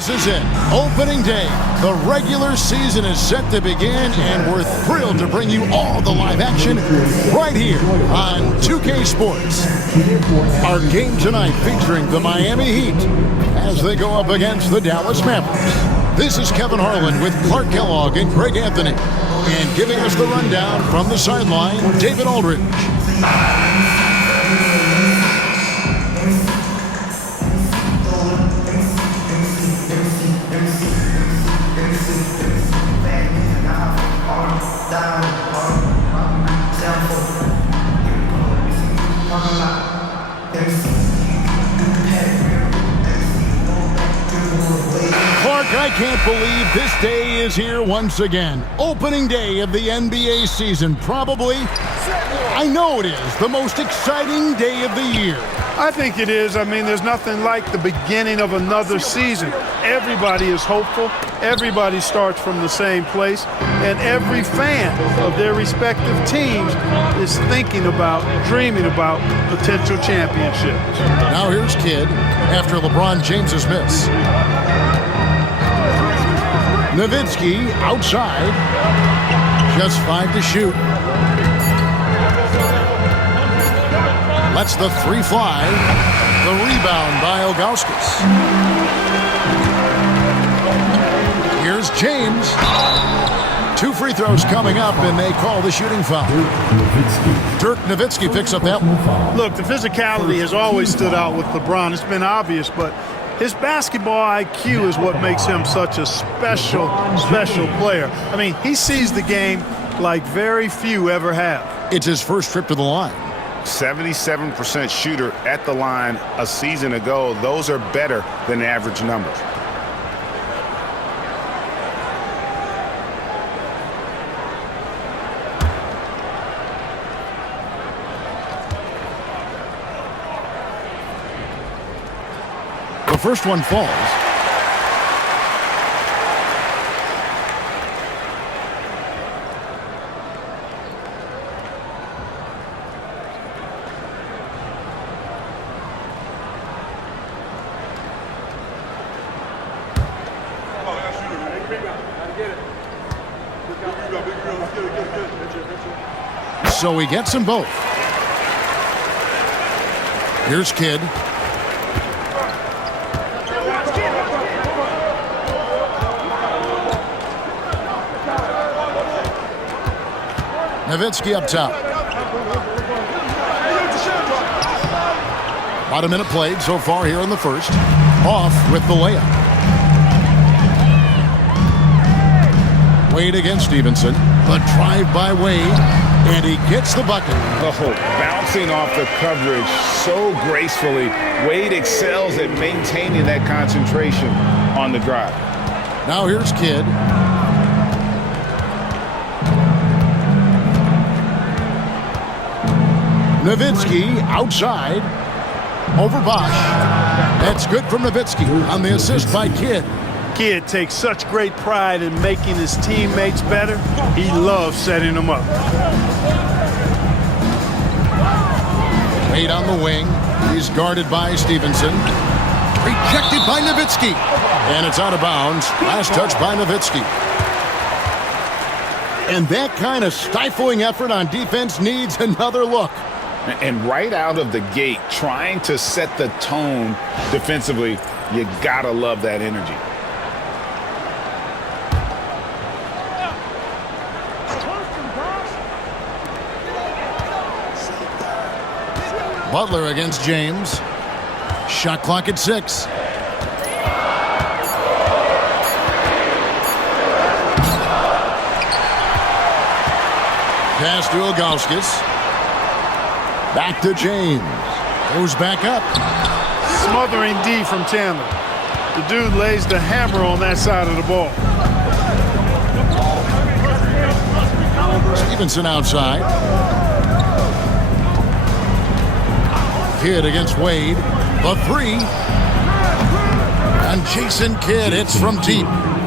This is it. Opening day. The regular season is set to begin, and we're thrilled to bring you all the live action right here on 2K Sports. Our game tonight featuring the Miami Heat as they go up against the Dallas Mavericks. This is Kevin Harlan with Clark Kellogg and Greg Anthony. And giving us the rundown from the sideline, David Aldridge. Clark, I can't believe this day is here once again. Opening day of the NBA season. Probably, I know it is, the most exciting day of the year. I think it is. I mean, there's nothing like the beginning of another season. Everybody is hopeful. Everybody starts from the same place. And every fan of their respective teams is thinking about, dreaming about potential championships. Now here's Kidd after LeBron James's miss. Nowitzki outside. Just 5 to shoot. Lets the three fly. The rebound by Ilgauskas. Here's James. 2 free throws coming up, and they call the shooting foul. Dirk Nowitzki picks up that one. Look, the physicality has always stood out with LeBron. It's been obvious, but his basketball IQ is what makes him such a special player. I mean, he sees the game like very few ever have. It's his first trip to the line. 77% shooter at the line a season ago. Those are better than average numbers. The first one falls. So he gets them both. Here's Kidd. Nowitzki up top. About a minute played so far here in the first. Off with the layup. Wade against Stevenson. The drive by Wade, and he gets the bucket. Oh, bouncing off the coverage so gracefully. Wade excels at maintaining that concentration on the drive. Now here's Kidd. Nowitzki outside. Over Bosch. That's good from Nowitzki on the assist by Kidd. Kidd takes such great pride in making his teammates better. He loves setting them up. Wade on the wing. He's guarded by Stevenson. Rejected by Nowitzki. And it's out of bounds. Last touch by Nowitzki. And that kind of stifling effort on defense needs another look. And right out of the gate, trying to set the tone defensively, you gotta love that energy. Butler against James. Shot clock at 6. Pass to Ilgauskas. Back to James. Goes back up. Smothering D from Chandler. The dude lays the hammer on that side of the ball. Stevenson outside. Kidd against Wade. The 3. And Jason Kidd hits from deep.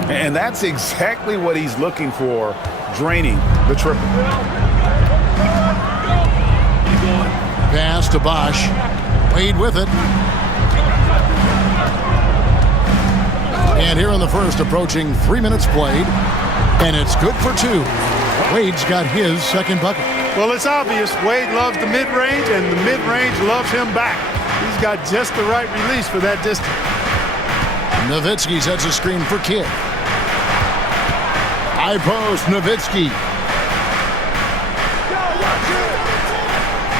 And that's exactly what he's looking for, draining the triple. Pass to Bosch. Wade with it. And here in the first, approaching 3 minutes played, and it's good for 2. Wade's got his second bucket. Well, it's obvious. Wade loves the mid-range, and the mid-range loves him back. He's got just the right release for that distance. Nowitzki sets a screen for Kidd. High post, Nowitzki.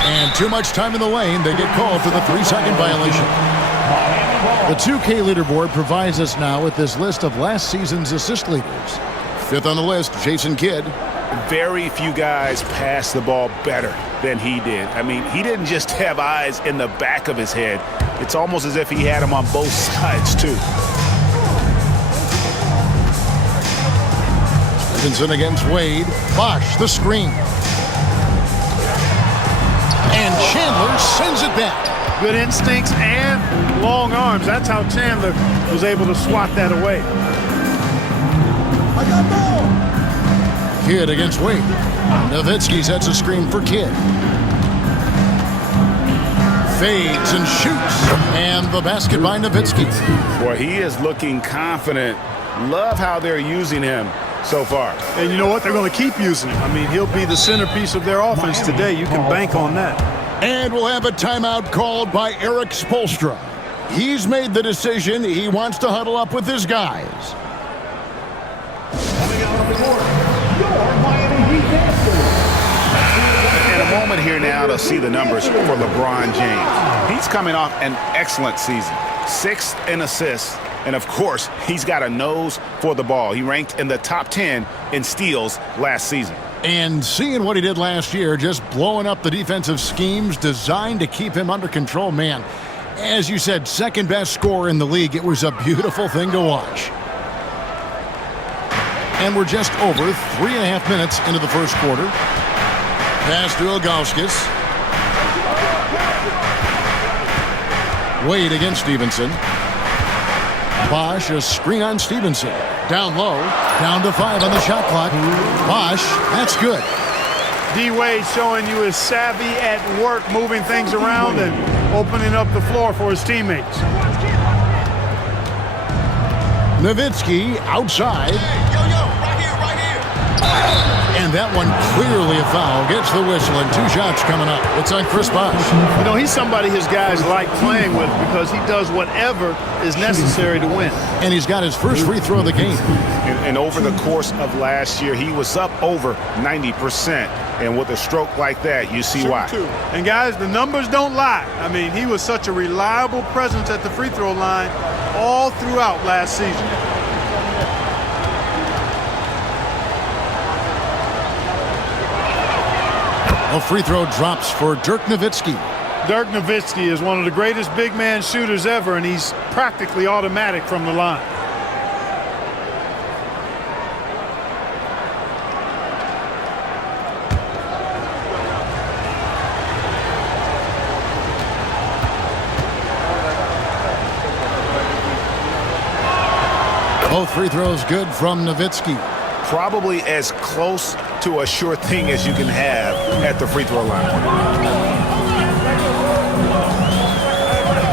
And too much time in the lane. They get called for the 3-second violation. The 2K leaderboard provides us now with this list of last season's assist leaders. Fifth on the list, Jason Kidd. Very few guys pass the ball better than he did. I mean, he didn't just have eyes in the back of his head. It's almost as if he had them on both sides, too. Stevenson against Wade. Bosh, the screen. And Chandler sends it back. Good instincts and long arms. That's how Chandler was able to swat that away. I got ball. Kidd against Wade. Nowitzki sets a screen for Kidd. Fades and shoots. And the basket by Nowitzki. Boy, he is looking confident. Love how they're using him so far. And you know what? They're going to keep using him. I mean, he'll be the centerpiece of their offense today. You can bank on that. And we'll have a timeout called by Eric Spoelstra. He's made the decision. He wants to huddle up with his guys. And a moment here now to see the numbers for LeBron James. He's coming off an excellent season. 6th in assists. And, of course, he's got a nose for the ball. He ranked in the top 10 in steals last season. And seeing what he did last year, just blowing up the defensive schemes designed to keep him under control, man. As you said, second best scorer in the league. It was a beautiful thing to watch. And we're just over 3.5 minutes into the first quarter. Pass to Ilgauskas. Wade against Stevenson. Bosh, a screen on Stevenson. Down low, down to 5 on the shot clock. Bosh, that's good. D-Wade showing you his savvy at work, moving things around and opening up the floor for his teammates. Nowitzki outside. Right here. And that one clearly a foul. Gets the whistle and 2 shots coming up. It's on Chris Bosh. You know, he's somebody his guys like playing with because he does whatever is necessary to win. And he's got his first free throw of the game. And over the course of last year, he was up over 90%. And with a stroke like that, you see why. And, guys, the numbers don't lie. I mean, he was such a reliable presence at the free throw line all throughout last season. A free throw drops for Dirk Nowitzki. Dirk Nowitzki is one of the greatest big man shooters ever, and he's practically automatic from the line. Both free throws good from Nowitzki. Probably as close to a sure thing as you can have at the free throw line.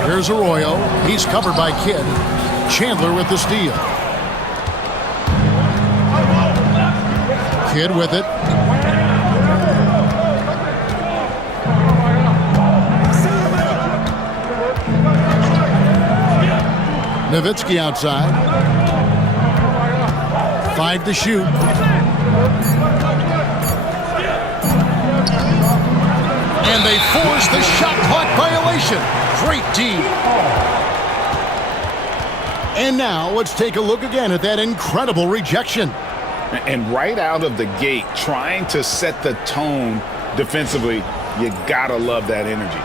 Here's Arroyo. He's covered by Kidd. Chandler with the steal. Kidd with it. Nowitzki outside. 5 to shoot. And they force the shot clock violation. Great D. And now let's take a look again at that incredible rejection. And right out of the gate, trying to set the tone defensively, you gotta love that energy.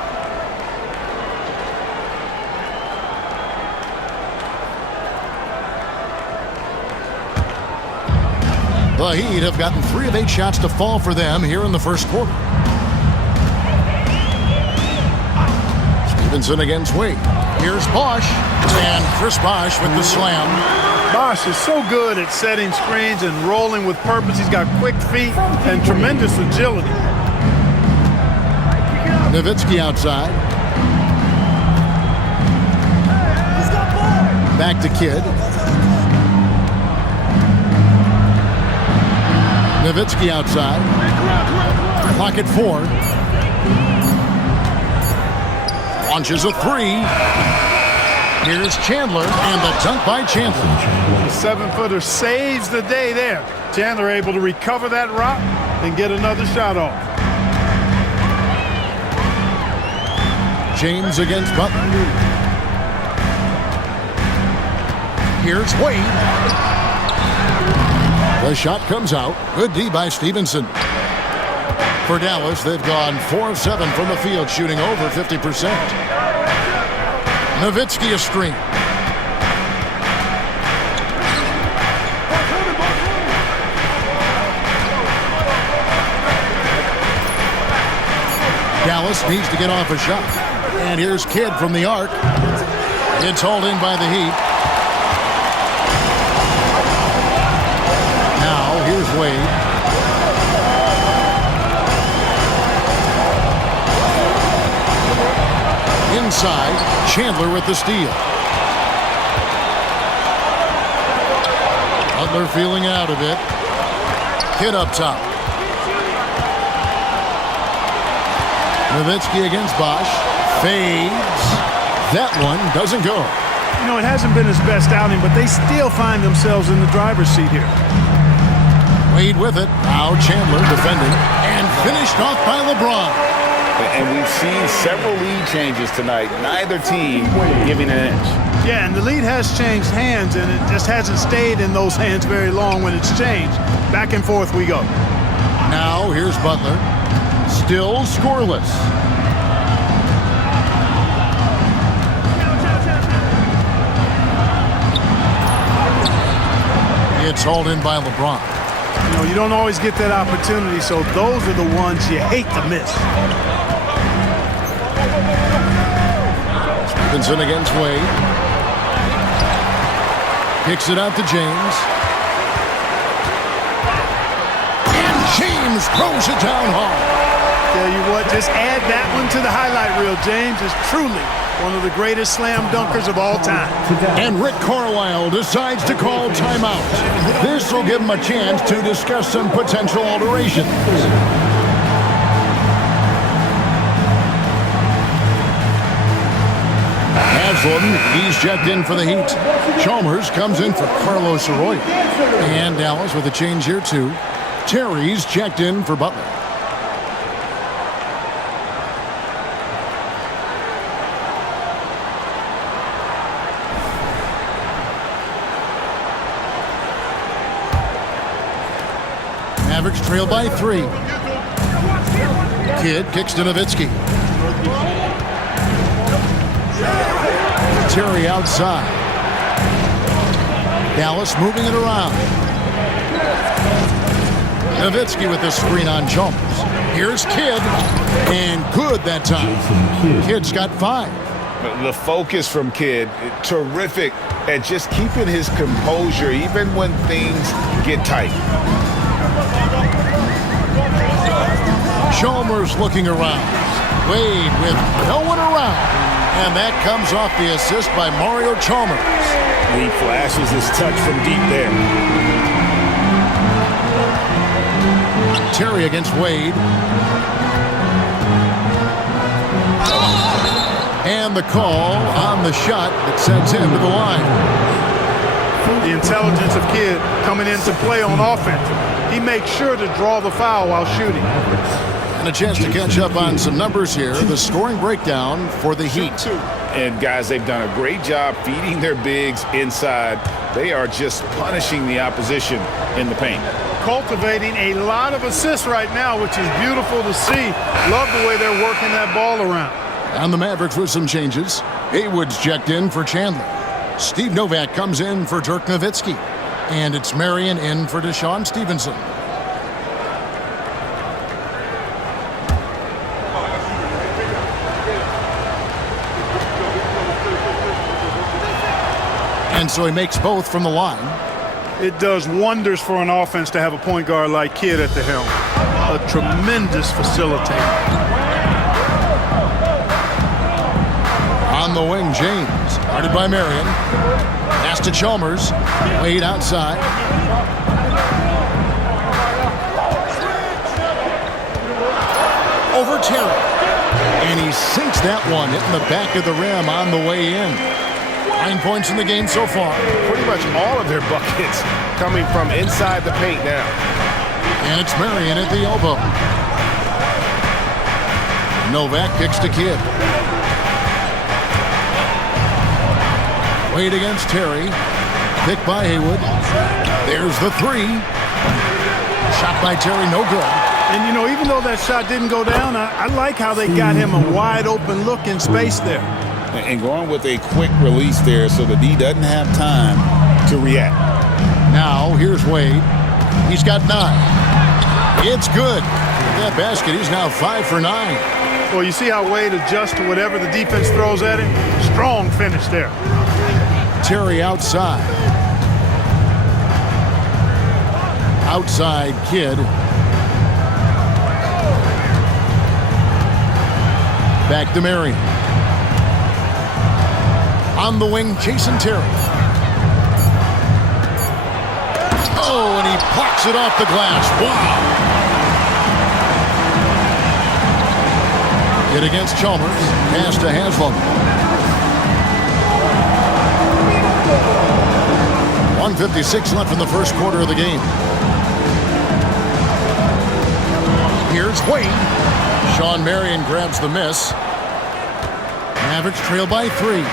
The Heat have gotten 3 of 8 shots to fall for them here in the first quarter. Stevenson against Wade. Here's Bosh. And Chris Bosh with the slam. Bosh is so good at setting screens and rolling with purpose. He's got quick feet and tremendous agility. Nowitzki outside. Back to Kidd. Nowitzki outside. Clock at 4. Launches a 3. Here's Chandler, and the dunk by Chandler. The 7-footer saves the day there. Chandler able to recover that rock and get another shot off. James against Butler. Here's Wade. The shot comes out. Good D by Stevenson. For Dallas, they've gone 4 of 7 from the field, shooting over 50%. Nowitzki a screen. Dallas needs to get off a shot. And here's Kidd from the arc. It's hauled in by the Heat. Now, here's Wade. Inside, Chandler with the steal. Butler feeling out of it. Kidd up top. Nowitzki against Bosch. Fades. That one doesn't go. You know, it hasn't been his best outing, but they still find themselves in the driver's seat here. Wade with it. Now Chandler defending. And finished off by LeBron. And we've seen several lead changes tonight. Neither team giving an inch. Yeah, and the lead has changed hands, and it just hasn't stayed in those hands very long when it's changed. Back and forth we go. Now here's Butler. Still scoreless. It's hauled in by LeBron. You know, you don't always get that opportunity, so those are the ones you hate to miss. Stevenson against Wade. Kicks it out to James. And James throws it down hard. Tell you what, just add that one to the highlight reel. James is truly one of the greatest slam dunkers of all time. And Rick Carlisle decides to call timeout. This will give him a chance to discuss some potential alterations. Haslam, he's checked in for the Heat. Chalmers comes in for Carlos Arroyo. And Dallas with a change here too. Terry's checked in for Butler. Mavericks trail by 3. Kidd kicks to Nowitzki. Terry outside. Dallas moving it around. Nowitzki with the screen on Chalmers. Here's Kidd. And good that time. Kidd's got 5. The focus from Kidd, terrific at just keeping his composure even when things get tight. Chalmers looking around. Wade with no one around. And that comes off the assist by Mario Chalmers. He flashes his touch from deep there. Terry against Wade. And the call on the shot that sends him to the line. The intelligence of Kidd coming into play on offense. He makes sure to draw the foul while shooting. And a chance to catch up on some numbers here. The scoring breakdown for the Heat. And guys, they've done a great job feeding their bigs inside. They are just punishing the opposition in the paint. Cultivating a lot of assists right now, which is beautiful to see. Love the way they're working that ball around. And the Mavericks with some changes. Haywood's checked in for Chandler. Steve Novak comes in for Dirk Nowitzki. And it's Marion in for Deshaun Stevenson. And so he makes both from the line. It does wonders for an offense to have a point guard like Kidd at the helm. A tremendous facilitator. On the wing, James. Guarded by Marion. Pass to Chalmers. Wade outside. over Terry. And he sinks that one, hitting the back of the rim on the way in. 9 points in the game so far. Pretty much all of their buckets coming from inside the paint now. And it's Marion at the elbow. Novak kicks to Kidd. Wade against Terry. Pick by Haywood. There's the three. Shot by Terry, no good. And, you know, even though that shot didn't go down, I like how they got him a wide open look in space there. And going with a quick release there so the D doesn't have time to react. Now, here's Wade. He's got 9. It's good. That basket, he's now 5 for 9. Well, you see how Wade adjusts to whatever the defense throws at him? Strong finish there. Terry outside. Outside Kidd. Back to Marion. On the wing, Jason Terry. Oh, and he plucks it off the glass. Wow. Hit against Chalmers. Pass to Haslam. 1:56 left in the first quarter of the game. Here's Wade. Sean Marion grabs the miss. Mavericks trail by 3.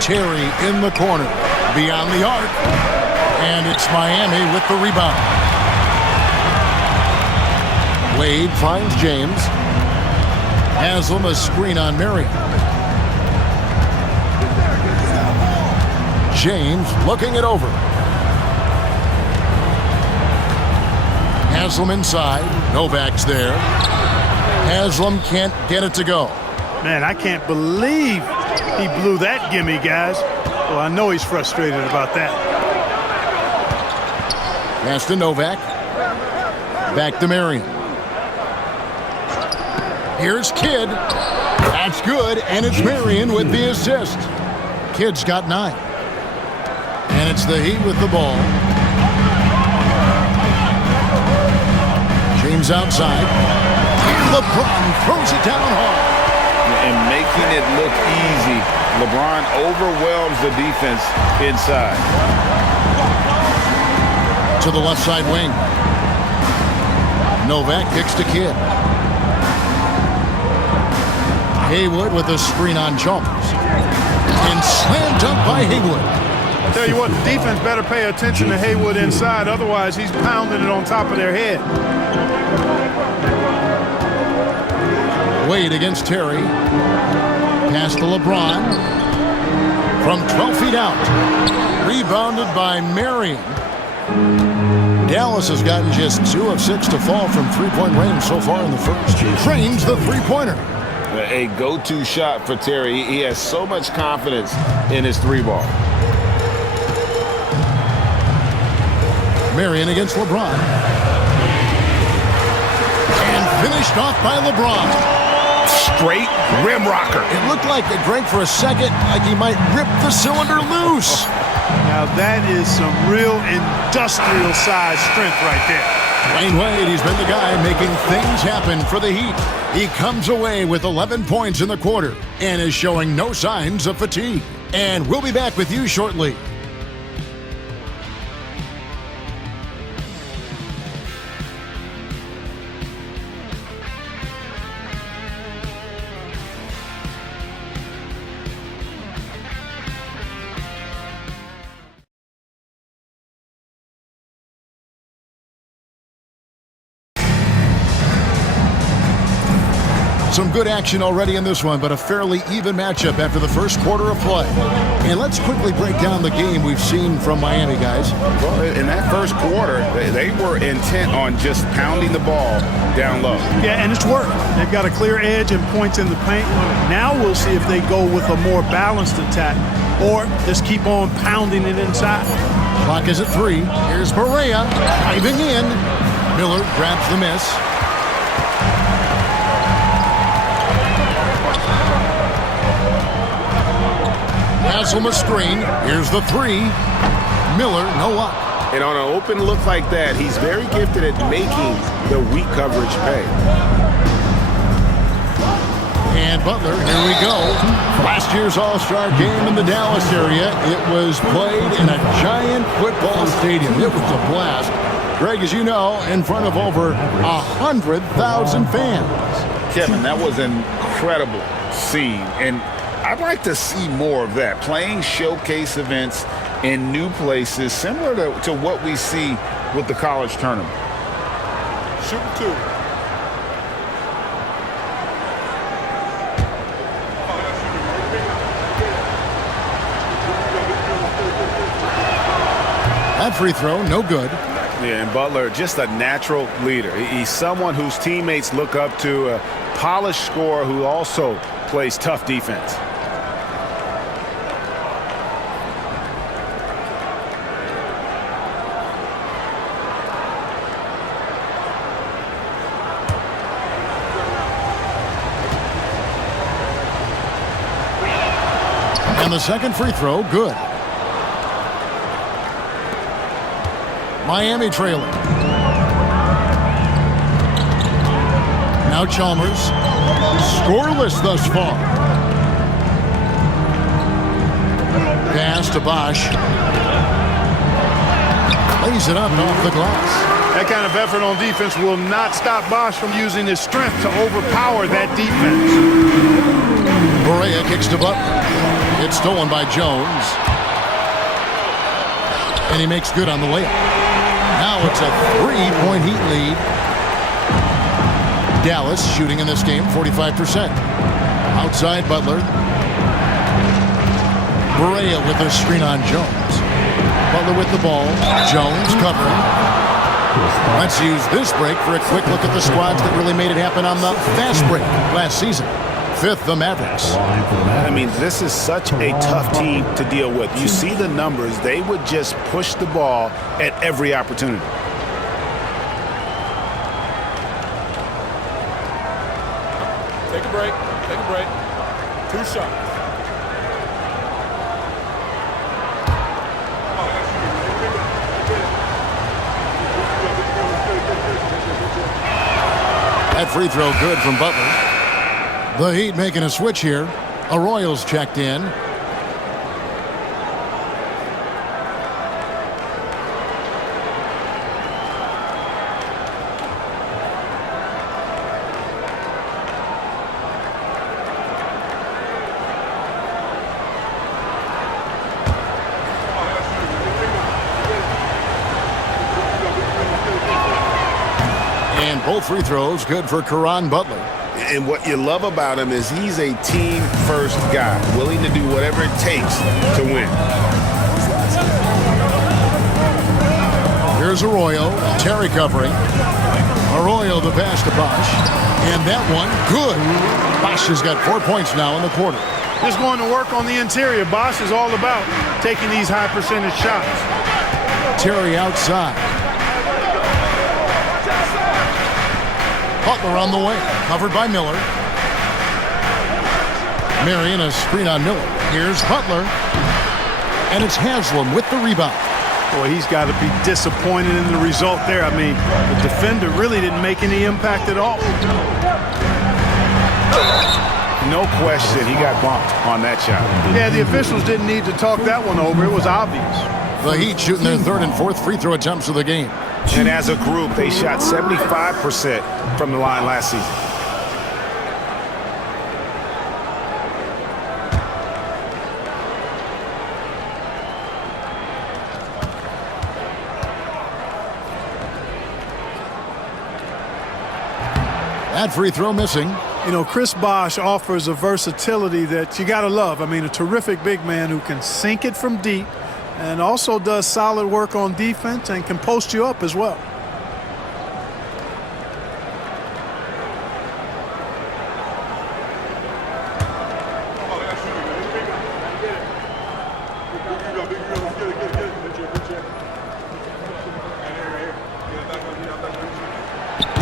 Terry in the corner. Beyond the arc. And it's Miami with the rebound. Wade finds James. Haslam a screen on Marion. James looking it over. Haslam inside. Novak's there. Haslam can't get it to go. Man, I can't believe he blew that gimme, guys. Well, I know he's frustrated about that. Pass to Novak. Back to Marion. Here's Kidd. That's good, and it's Marion with the assist. Kidd's got 9. And it's the Heat with the ball. James outside. LeBron throws it down hard. And making it look easy. LeBron overwhelms the defense inside. To the left side wing. Novak kicks to Kidd. Haywood with a screen on Chalmers. And slam dunk by Haywood. I tell you what, the defense better pay attention to Haywood inside. Otherwise, he's pounding it on top of their head. Wade against Terry. Pass to LeBron. From 12 feet out. Rebounded by Marion. Dallas has gotten just 2 of 6 to fall from three-point range so far in the first. Trains the three-pointer. A go-to shot for Terry. He has so much confidence in his 3-ball. Marion against LeBron. And finished off by LeBron. Straight rim rocker. It looked like it drank for a second, like he might rip the cylinder loose. Now that is some real industrial size strength right there. Dwayne Wade, he's been the guy making things happen for the Heat. He comes away with 11 points in the quarter and is showing no signs of fatigue. And we'll be back with you shortly. Some good action already in this one, but a fairly even matchup after the first quarter of play. And let's quickly break down the game we've seen from Miami, guys. Well, in that first quarter, they were intent on just pounding the ball down low. Yeah, and it's worked. They've got a clear edge and points in the paint. Now we'll see if they go with a more balanced attack or just keep on pounding it inside. Clock is at 3. Here's Barea diving in. Miller grabs the miss. Haslam a screen. Here's the 3. Miller, no luck. And on an open look like that, he's very gifted at making the weak coverage pay. And Butler, here we go. Last year's All-Star game in the Dallas area. It was played in a giant football stadium. It was a blast. Greg, as you know, in front of over 100,000 fans. Kevin, that was an incredible scene. And I'd like to see more of that. Playing showcase events in new places, similar to what we see with the college tournament. Shooting two. That free throw, no good. Yeah, and Butler, just a natural leader. He's someone whose teammates look up to, a polished scorer who also plays tough defense. And the second free throw, good. Miami trailing. Now Chalmers. Scoreless thus far. Pass to Bosch. Lays it up and off the glass. That kind of effort on defense will not stop Bosch from using his strength to overpower that defense. Correa kicks to Butler. It's stolen by Jones. And he makes good on the layup. Now it's a 3-point Heat lead. Dallas shooting in this game 45%. Outside Butler. Correa with a screen on Jones. Butler with the ball. Jones covering. Let's use this break for a quick look at the squads that really made it happen on the fast break last season. Fifth, the Mavericks. I mean, this is such a tough team to deal with. You see the numbers. They would just push the ball at every opportunity. Take a break. Take a break. 2 shots. That free throw good from Butler. The Heat making a switch here. Arroyo's checked in. And both free throws good for Caron Butler. And what you love about him is he's a team-first guy, willing to do whatever it takes to win. Here's Arroyo. Terry covering. Arroyo the pass to Bosch. And that one, good. Bosch has got 4 points now in the quarter. Just going to work on the interior. Bosch is all about taking these high percentage shots. Terry outside. Butler on the way, covered by Miller. Marion a screen on Miller. Here's Butler. And it's Haslam with the rebound. Boy, he's got to be disappointed in the result there. I mean, the defender really didn't make any impact at all. No question, he got bumped on that shot. Yeah, the officials didn't need to talk that one over. It was obvious. The Heat shooting their third and fourth free throw attempts of the game. And as a group, they shot 75% from the line last season. That free throw missing. You know, Chris Bosh offers a versatility that you got to love. I mean, a terrific big man who can sink it from deep and also does solid work on defense and can post you up as well.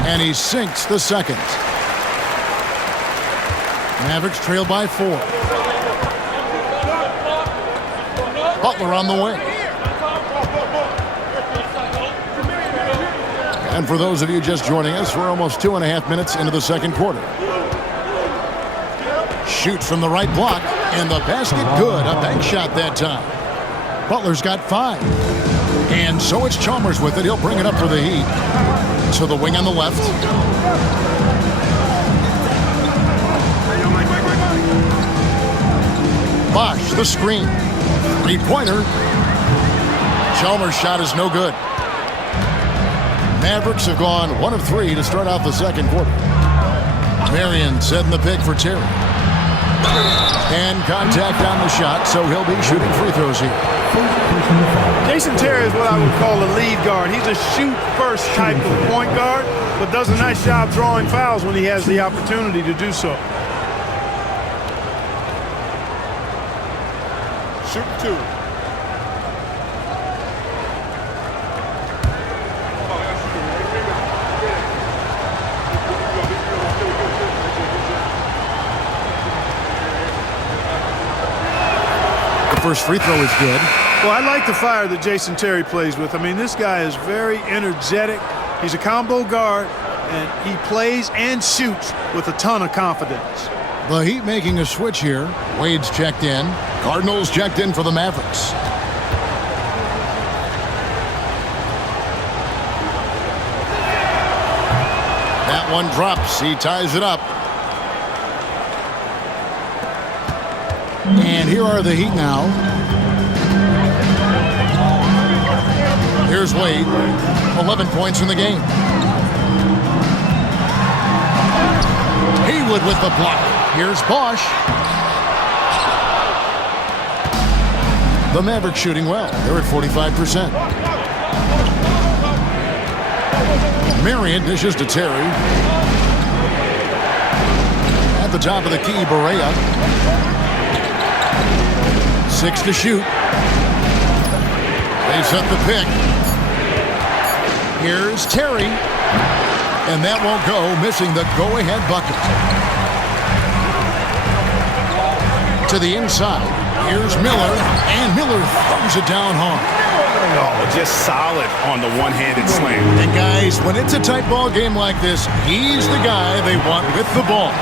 And he sinks the second. Mavericks trail by 4. Butler on the way. And for those of you just joining us, we're almost 2.5 minutes into the second quarter. Shoots from the right block, and the basket good. A bank shot that time. Butler's got 5. And so it's Chalmers with it. He'll bring it up for the Heat. To the wing on the left. Bosh, the screen. 3-pointer. Chalmers' shot is no good. Mavericks have gone 1 of 3 to start out the second quarter. Marion setting the pick for Terry. And contact on the shot, so he'll be shooting free throws here. Jason Terry is what I would call a lead guard. He's a shoot-first type of point guard, but does a nice job drawing fouls when he has the opportunity to do so. Shoot 2. First free throw is good. Well, I like the fire that Jason Terry plays with. I mean, this guy is very energetic. He's a combo guard, and he plays and shoots with a ton of confidence. The Heat making a switch here. Wade's checked in. Cardinals checked in for the Mavericks. That one drops. He ties it up. And here are the Heat now. Here's Wade. 11 points in the game. Haywood with the block. Here's Bosh. The Mavericks shooting well. They're at 45%. Marion dishes to Terry. At the top of the key, Barea. 6 to shoot. They set the pick. Here's Terry. And that won't go, missing the go-ahead bucket. To the inside. Here's Miller. And Miller throws it down hard. Oh, just solid on the one-handed slam. And guys, when it's a tight ball game like this, he's the guy they want with the ball.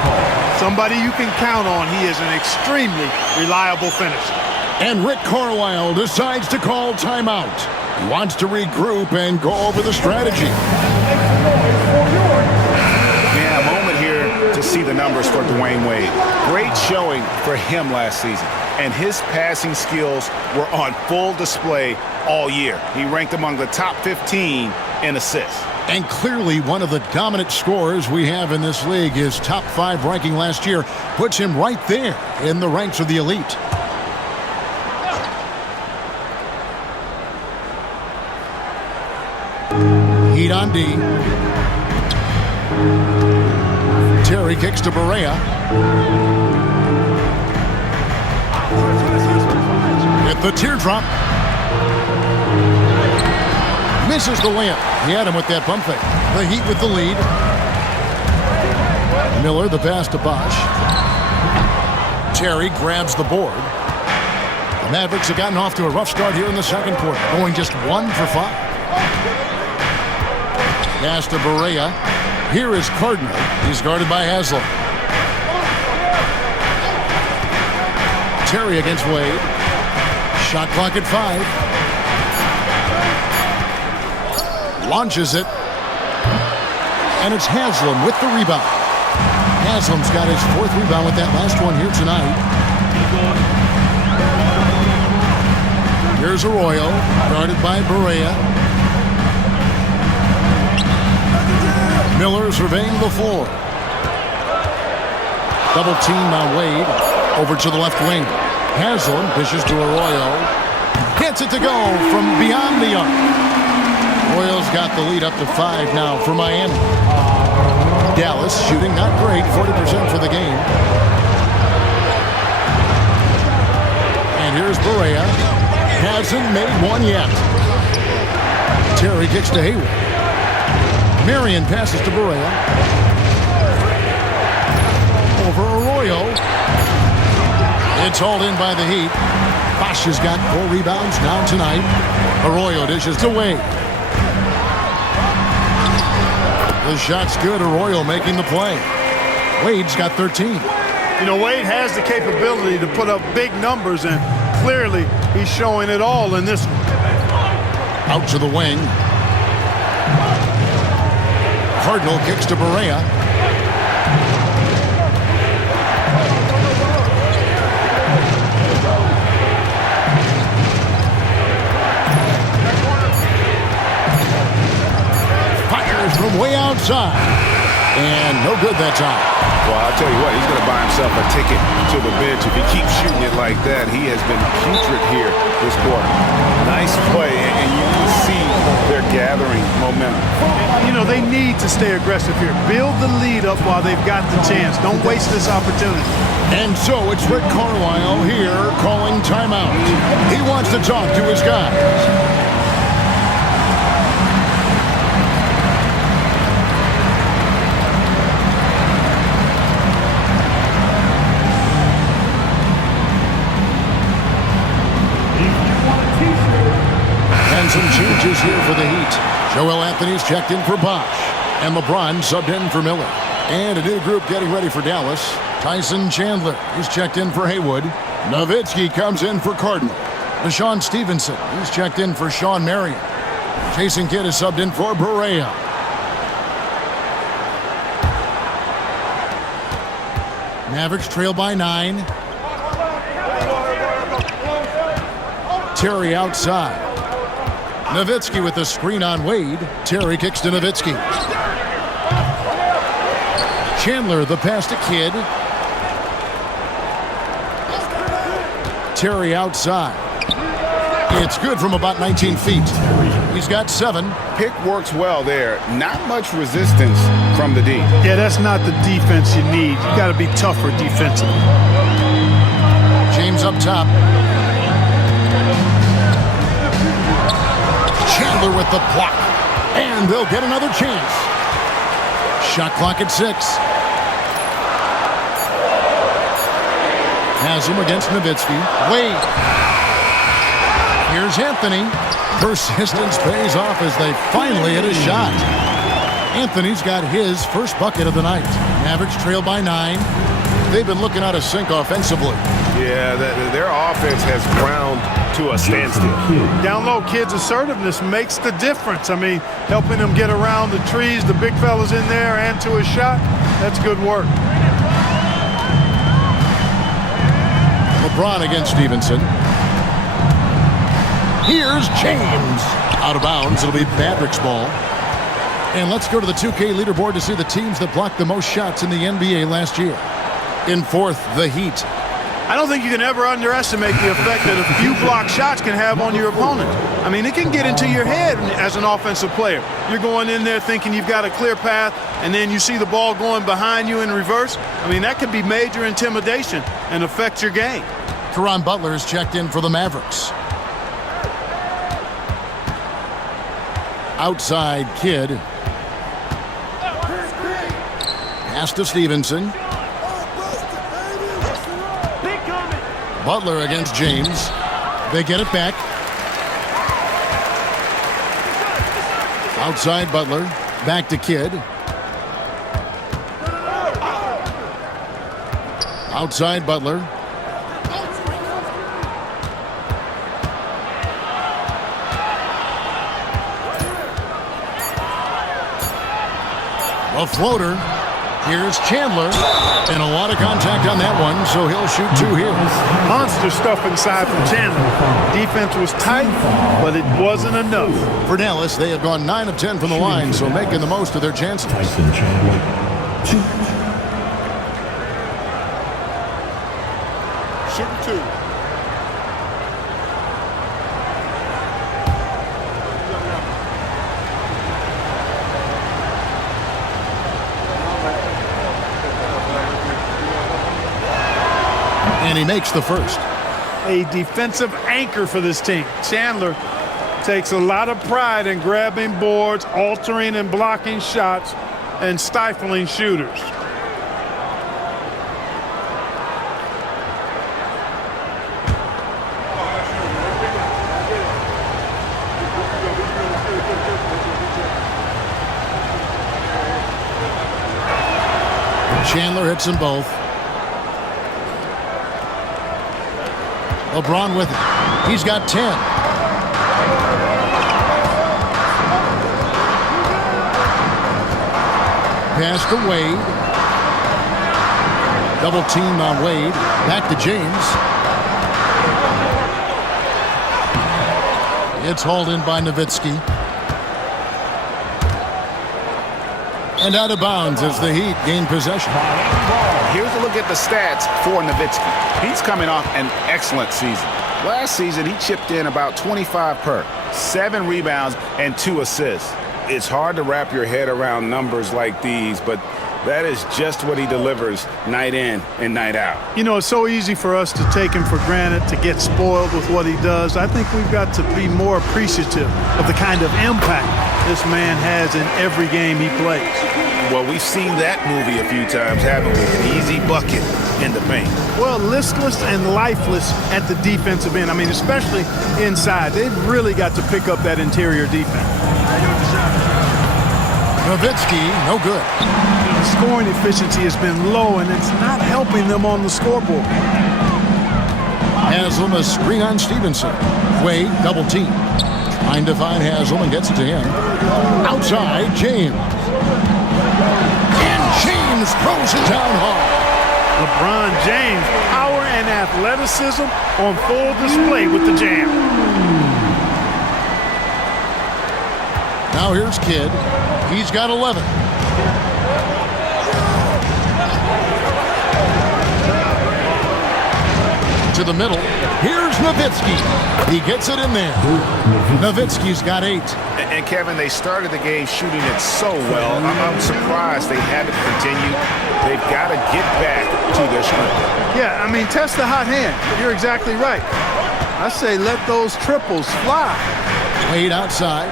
Somebody you can count on. He is an extremely reliable finisher. And Rick Carlisle decides to call timeout. He wants to regroup and go over the strategy. Yeah, a moment here to see the numbers for Dwayne Wade. Great showing for him last season. And his passing skills were on full display all year. He ranked among the top 15 in assists. And clearly one of the dominant scorers we have in this league. His top 5 ranking last year puts him right there in the ranks of the elite. Heat on D. Terry kicks to Barea. With the teardrop. Misses the layup. He had him with that pump fake. The Heat with the lead. Miller, the pass to Bosh. Terry grabs the board. The Mavericks have gotten off to a rough start here in the second quarter, going just 1 for 5. Pass to Barea. Here is Cardinal. He's guarded by Haslam. Terry against Wade. Shot clock at 5. Launches it. And it's Haslam with the rebound. Haslam's got his 4th rebound with that last one here tonight. Here's Arroyo, guarded by Barea. Miller surveying the floor. Double team by Wade. Over to the left wing. Haslam dishes to Arroyo. Gets it to go from beyond the arc. Arroyo's got the lead up to 5 now for Miami. Dallas shooting not great, 40% for the game. And here's Barea. Hasn't made one yet. Terry kicks to Haywood. Marion passes to Barea. Over Arroyo. It's hauled in by the Heat. Bosh has got 4 rebounds now tonight. Arroyo dishes to Wade. The shot's good. Arroyo making the play. Wade's got 13. You know, Wade has the capability to put up big numbers, and clearly he's showing it all in this one. Out to the wing. Cardinal kicks to Barea. Fires from way outside. And no good that time. Well, I'll tell you what, he's going to buy himself a ticket to the bench. If he keeps shooting it like that, he has been putrid here this quarter. Nice play, and you can see they're gathering momentum. You know, they need to stay aggressive here. Build the lead up while they've got the chance. Don't waste this opportunity. And so it's Rick Carlisle here calling timeout. He wants to talk to his guys. And some changes here for the Heat. Joel Anthony's checked in for Bosh. And LeBron subbed in for Miller. And a new group getting ready for Dallas. Tyson Chandler is checked in for Haywood. Nowitzki comes in for Cardinal. Deshaun Stevenson is checked in for Sean Marion. Jason Kidd is subbed in for Barea. Mavericks trail by 9. Terry outside. Nowitzki with the screen on Wade. Terry kicks to Nowitzki. Chandler the pass to Kidd. Terry outside. It's good from about 19 feet. He's got 7. Pick works well there. Not much resistance from the D. Yeah, that's not the defense you need. You got to be tougher defensively. James up top. Chandler with the block. And they'll get another chance. Shot clock at 6. Has him against Nowitzki. Wade. Here's Anthony. Persistence pays off as they finally hit a shot. Anthony's got his first bucket of the night. Mavericks trail by 9. They've been looking out of sync offensively. Yeah, their offense has ground to a standstill. Down low, kids' assertiveness makes the difference. I mean, helping them get around the trees, the big fellas in there, and to a shot, that's good work. LeBron against Stevenson. Here's James. Out of bounds. It'll be Mavericks ball. And let's go to the 2K leaderboard to see the teams that blocked the most shots in the NBA last year. In 4th, the Heat. I don't think you can ever underestimate the effect that a few blocked shots can have on your opponent. I mean, it can get into your head as an offensive player. You're going in there thinking you've got a clear path, and then you see the ball going behind you in reverse. I mean, that could be major intimidation and affect your game. Caron Butler is checked in for the Mavericks. Outside Kidd. Pass to Stevenson. Butler against James. They get it back. Outside Butler. Back to Kidd. Outside Butler. A floater. Here's Chandler. And a lot of contact on that one, so he'll shoot 2 here. Monster stuff inside from Chandler. Defense was tight, but it wasn't enough. For Dallas, they have gone 9 of 10 from the line, so making the most of their chances. Tyson Chandler, 2. Shooting 2. And he makes the first. A defensive anchor for this team. Chandler takes a lot of pride in grabbing boards, altering and blocking shots, and stifling shooters. Chandler hits them both. LeBron with it. He's got 10. Pass to Wade. Double team on Wade. Back to James. It's hauled in by Nowitzki. And out of bounds as the Heat gain possession. Here's a look at the stats for Nowitzki. He's coming off an excellent season. Last season, he chipped in about 25 per, 7 rebounds, and 2 assists. It's hard to wrap your head around numbers like these, but that is just what he delivers night in and night out. You know, it's so easy for us to take him for granted, to get spoiled with what he does. I think we've got to be more appreciative of the kind of impact this man has in every game he plays. Well, we've seen that movie a few times, haven't we? An easy bucket in the paint. Well, listless and lifeless at the defensive end. I mean, especially inside. They've really got to pick up that interior defense. Nowitzki, no good. The scoring efficiency has been low, and it's not helping them on the scoreboard. Haslam a screen on Stevenson. Wade, double team. Trying to find Haslam and gets it to him. Outside, James. And James throws it down hard. LeBron James, power and athleticism on full display with the jam. Now here's Kidd. He's got 11. To the middle. Here's Nowitzki. He gets it in there. Nowitzki's got 8. And Kevin, they started the game shooting it so well. I'm surprised they haven't continued. They've got to get back to their strength. Yeah, I mean, test the hot hand. You're exactly right. I say let those triples fly. Wade outside.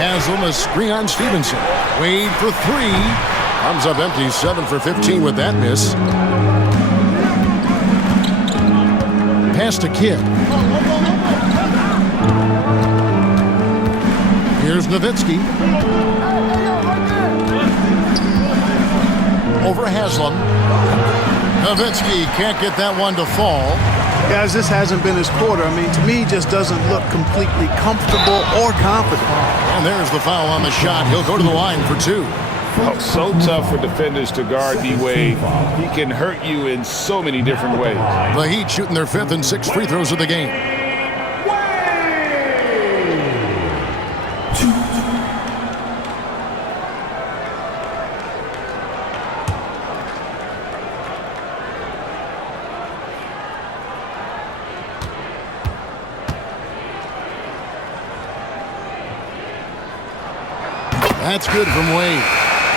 Haslam a screen on Stevenson. Wade for 3. Comes up empty, 7 for 15 with that miss. Pass to Kidd. Here's Nowitzki. Over Haslam. Nowitzki can't get that one to fall. Guys, this hasn't been his quarter. I mean, to me, he just doesn't look completely comfortable or confident. And there's the foul on the shot. He'll go to the line for 2. Oh, so tough for defenders to guard D-Wade. He can hurt you in so many different ways. The Heat shooting their 5th and 6th free throws of the game. That's good from Wade.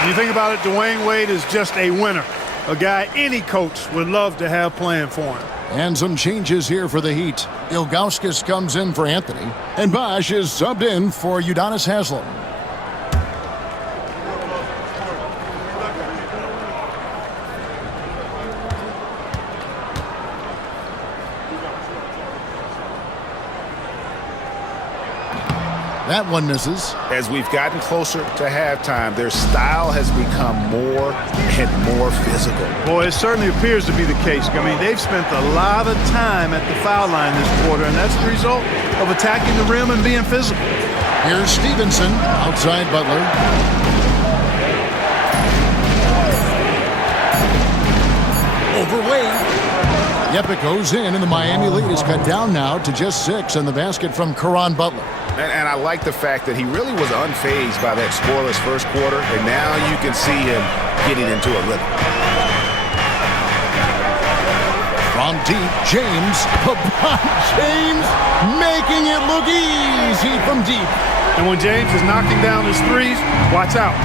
You think about it, Dwayne Wade is just a winner. A guy any coach would love to have playing for him. And some changes here for the Heat. Ilgauskas comes in for Anthony. And Bosch is subbed in for Udonis Haslam. That one misses. As we've gotten closer to halftime, their style has become more and more physical. Boy, it certainly appears to be the case. I mean, they've spent a lot of time at the foul line this quarter, and that's the result of attacking the rim and being physical. Here's Stevenson, outside Butler. Over Wade. Yep, it goes in, and the Miami lead is cut down now to just 6, and the basket from Caron Butler. And I like the fact that he really was unfazed by that scoreless first quarter, and now you can see him getting into a rhythm. From deep, James. LeBron James making it look easy from deep. And when James is knocking down his threes, watch out.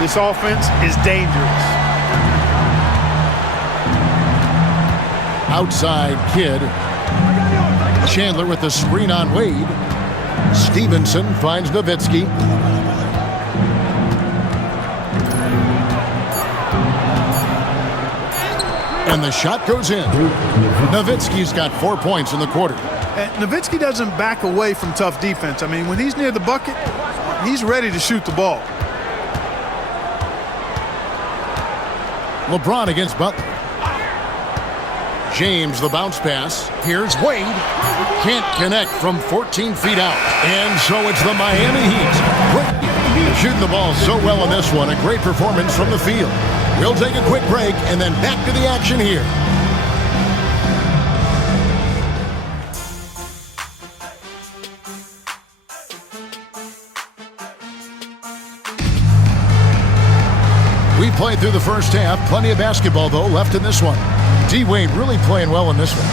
This offense is dangerous. Outside Kidd. Chandler with the screen on Wade. Stevenson finds Nowitzki. And the shot goes in. Nowitzki's got 4 points in the quarter. And Nowitzki doesn't back away from tough defense. I mean, when he's near the bucket, he's ready to shoot the ball. LeBron against Butler. James, the bounce pass. Here's Wade. Can't connect from 14 feet out. And so it's the Miami Heat. Shooting the ball so well in this one. A great performance from the field. We'll take a quick break and then back to the action here. We played through the first half. Plenty of basketball, though, left in this one. D-Wade really playing well in this one.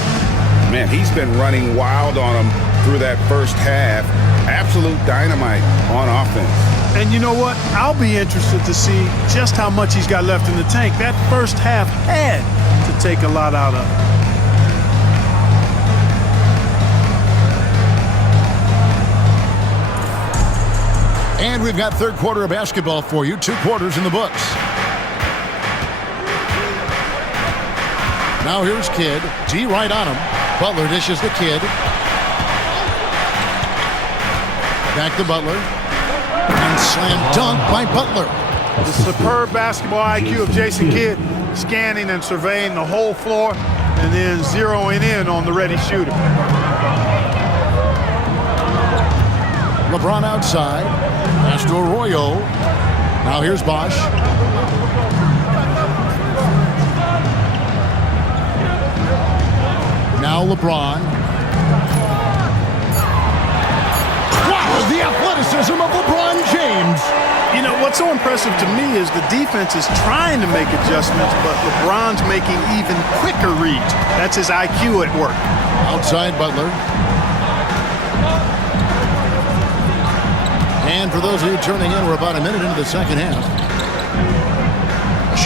Man, he's been running wild on him through that first half. Absolute dynamite on offense. And you know what? I'll be interested to see just how much he's got left in the tank. That first half had to take a lot out of him. And we've got third quarter of basketball for you. 2 quarters in the books. Now here's Kidd. D right on him. Butler dishes the Kidd. Back to Butler. And slam dunk by Butler. The superb basketball IQ of Jason Kidd, scanning and surveying the whole floor and then zeroing in on the ready shooter. LeBron outside. Pass to Arroyo. Now here's Bosch. Now LeBron. Wow, the athleticism of LeBron James. You know, what's so impressive to me is the defense is trying to make adjustments, but LeBron's making even quicker reads. That's his IQ at work. Outside Butler. And for those of you turning in, we're about a minute into the second half.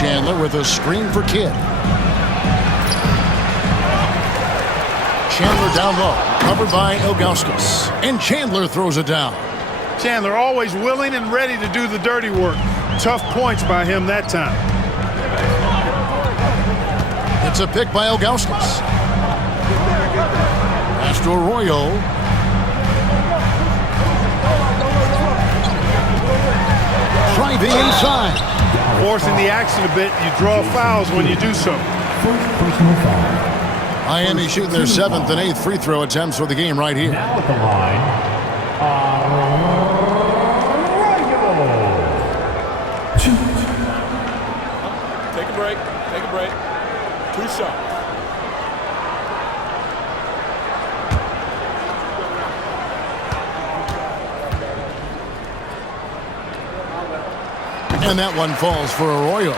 Chandler with a screen for Kidd. Chandler down low, covered by Ilgauskas. And Chandler throws it down. Chandler always willing and ready to do the dirty work. Tough points by him that time. It's a pick by Ilgauskas. Pass to Arroyo. Driving inside. Forcing the action a bit, you draw fouls when you do so. First personal foul. Miami shooting their 7th and 8th free throw attempts for the game right here. Now at the line, Take a break. Take a break. 2 shots. And that one falls for Arroyo.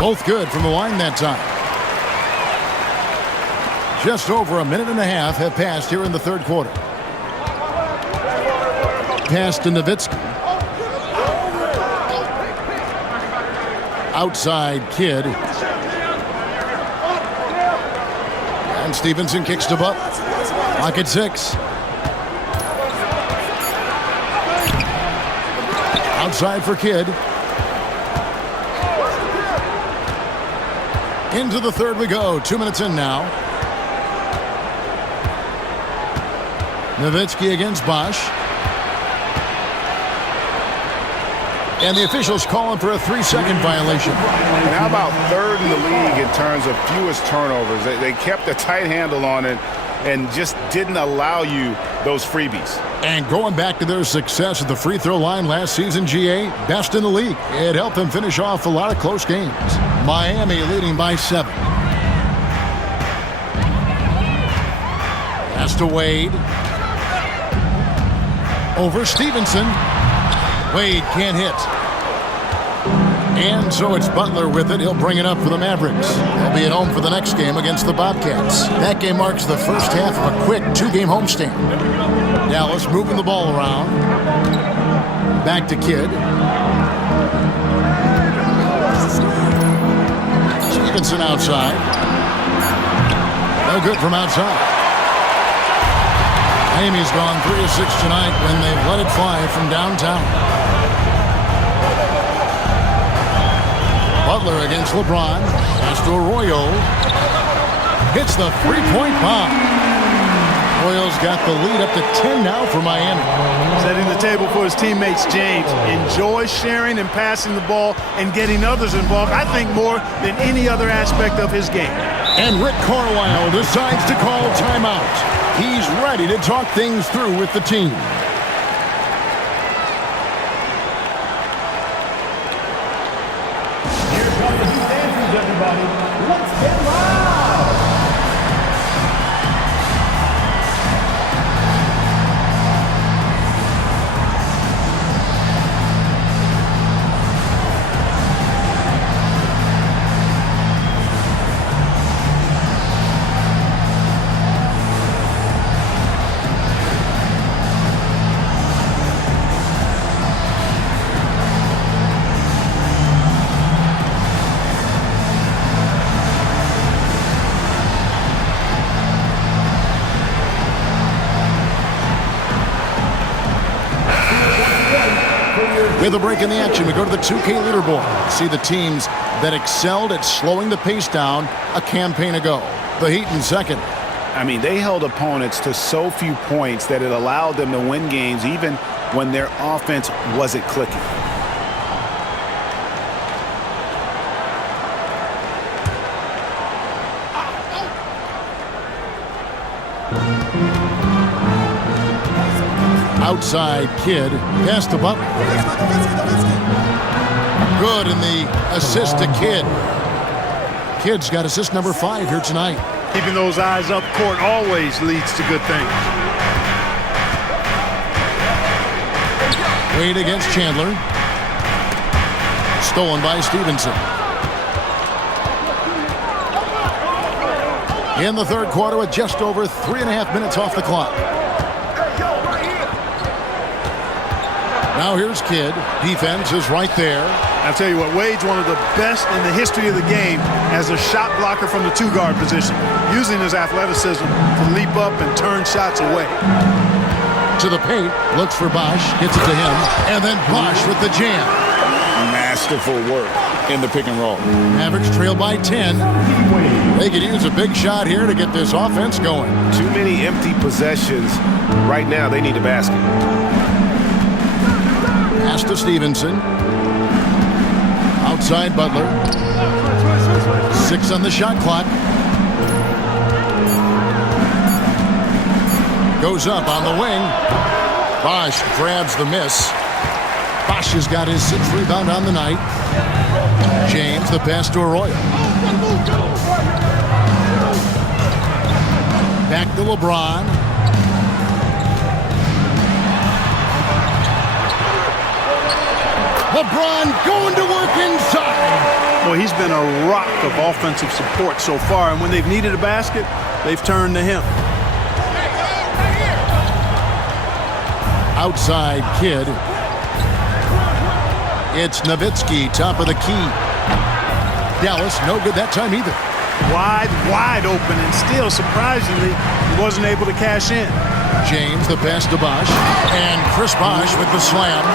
Both good from the line that time. Just over a minute and a half have passed here in the third quarter. Pass to Nowitzki. Outside Kidd. And Stevenson kicks to Butler. Clock at 6. Outside for Kidd. Into the third we go. 2 minutes in now. Nowitzki against Bosch. And the officials calling for a 3-second violation. And how about third in the league in terms of fewest turnovers? They kept a tight handle on it and just didn't allow you those freebies. And going back to their success at the free throw line last season, GA, best in the league. It helped them finish off a lot of close games. Miami leading by 7. Pass to Wade. Over Stevenson. Wade can't hit. And so it's Butler with it. He'll bring it up for the Mavericks. They'll be at home for the next game against the Bobcats. That game marks the first half of a quick 2-game homestand. Dallas moving the ball around. Back to Kidd. Stevenson outside. No good from outside. Miami's gone 3 of 6 tonight when they've let it fly from downtown. Butler against LeBron. Pass to Arroyo. Hits the three-point bomb. Arroyo's got the lead up to 10 now for Miami. Setting the table for his teammates, James. Enjoys sharing and passing the ball and getting others involved, I think, more than any other aspect of his game. And Rick Carlisle decides to call timeout. He's ready to talk things through with the team. Here comes the answers, everybody. Let's get loud. With a break in the action, we go to the 2K leaderboard. See the teams that excelled at slowing the pace down a campaign ago. The Heat in second. I mean, they held opponents to so few points that it allowed them to win games even when their offense wasn't clicking. Outside Kid. Pass to Butler. Good in the assist to Kid. Kid's got assist number 5 here tonight. Keeping those eyes up court always leads to good things. Wade against Chandler. Stolen by Stevenson. In the third quarter with just over 3.5 minutes off the clock. Now here's Kidd. Defense is right there. I'll tell you what, Wade's one of the best in the history of the game as a shot blocker from the two-guard position, using his athleticism to leap up and turn shots away. To the paint, looks for Bosh, gets it to him, and then Bosh with the jam. Masterful work in the pick and roll. Mavericks trail by 10. They could use a big shot here to get this offense going. Too many empty possessions. Right now, they need a basket. Pass to Stevenson. Outside Butler. 6 on the shot clock. Goes up on the wing. Bosh grabs the miss. Bosh has got his 6th rebound on the night. James, the pass to Arroyo. Back to LeBron. LeBron going to work inside. Well, he's been a rock of offensive support so far, and when they've needed a basket, they've turned to him. Outside Kid. It's Nowitzki, top of the key. Dallas, no good that time either. Wide open, and still, surprisingly, he wasn't able to cash in. James, the pass to Bosh. And Chris Bosh with the slam.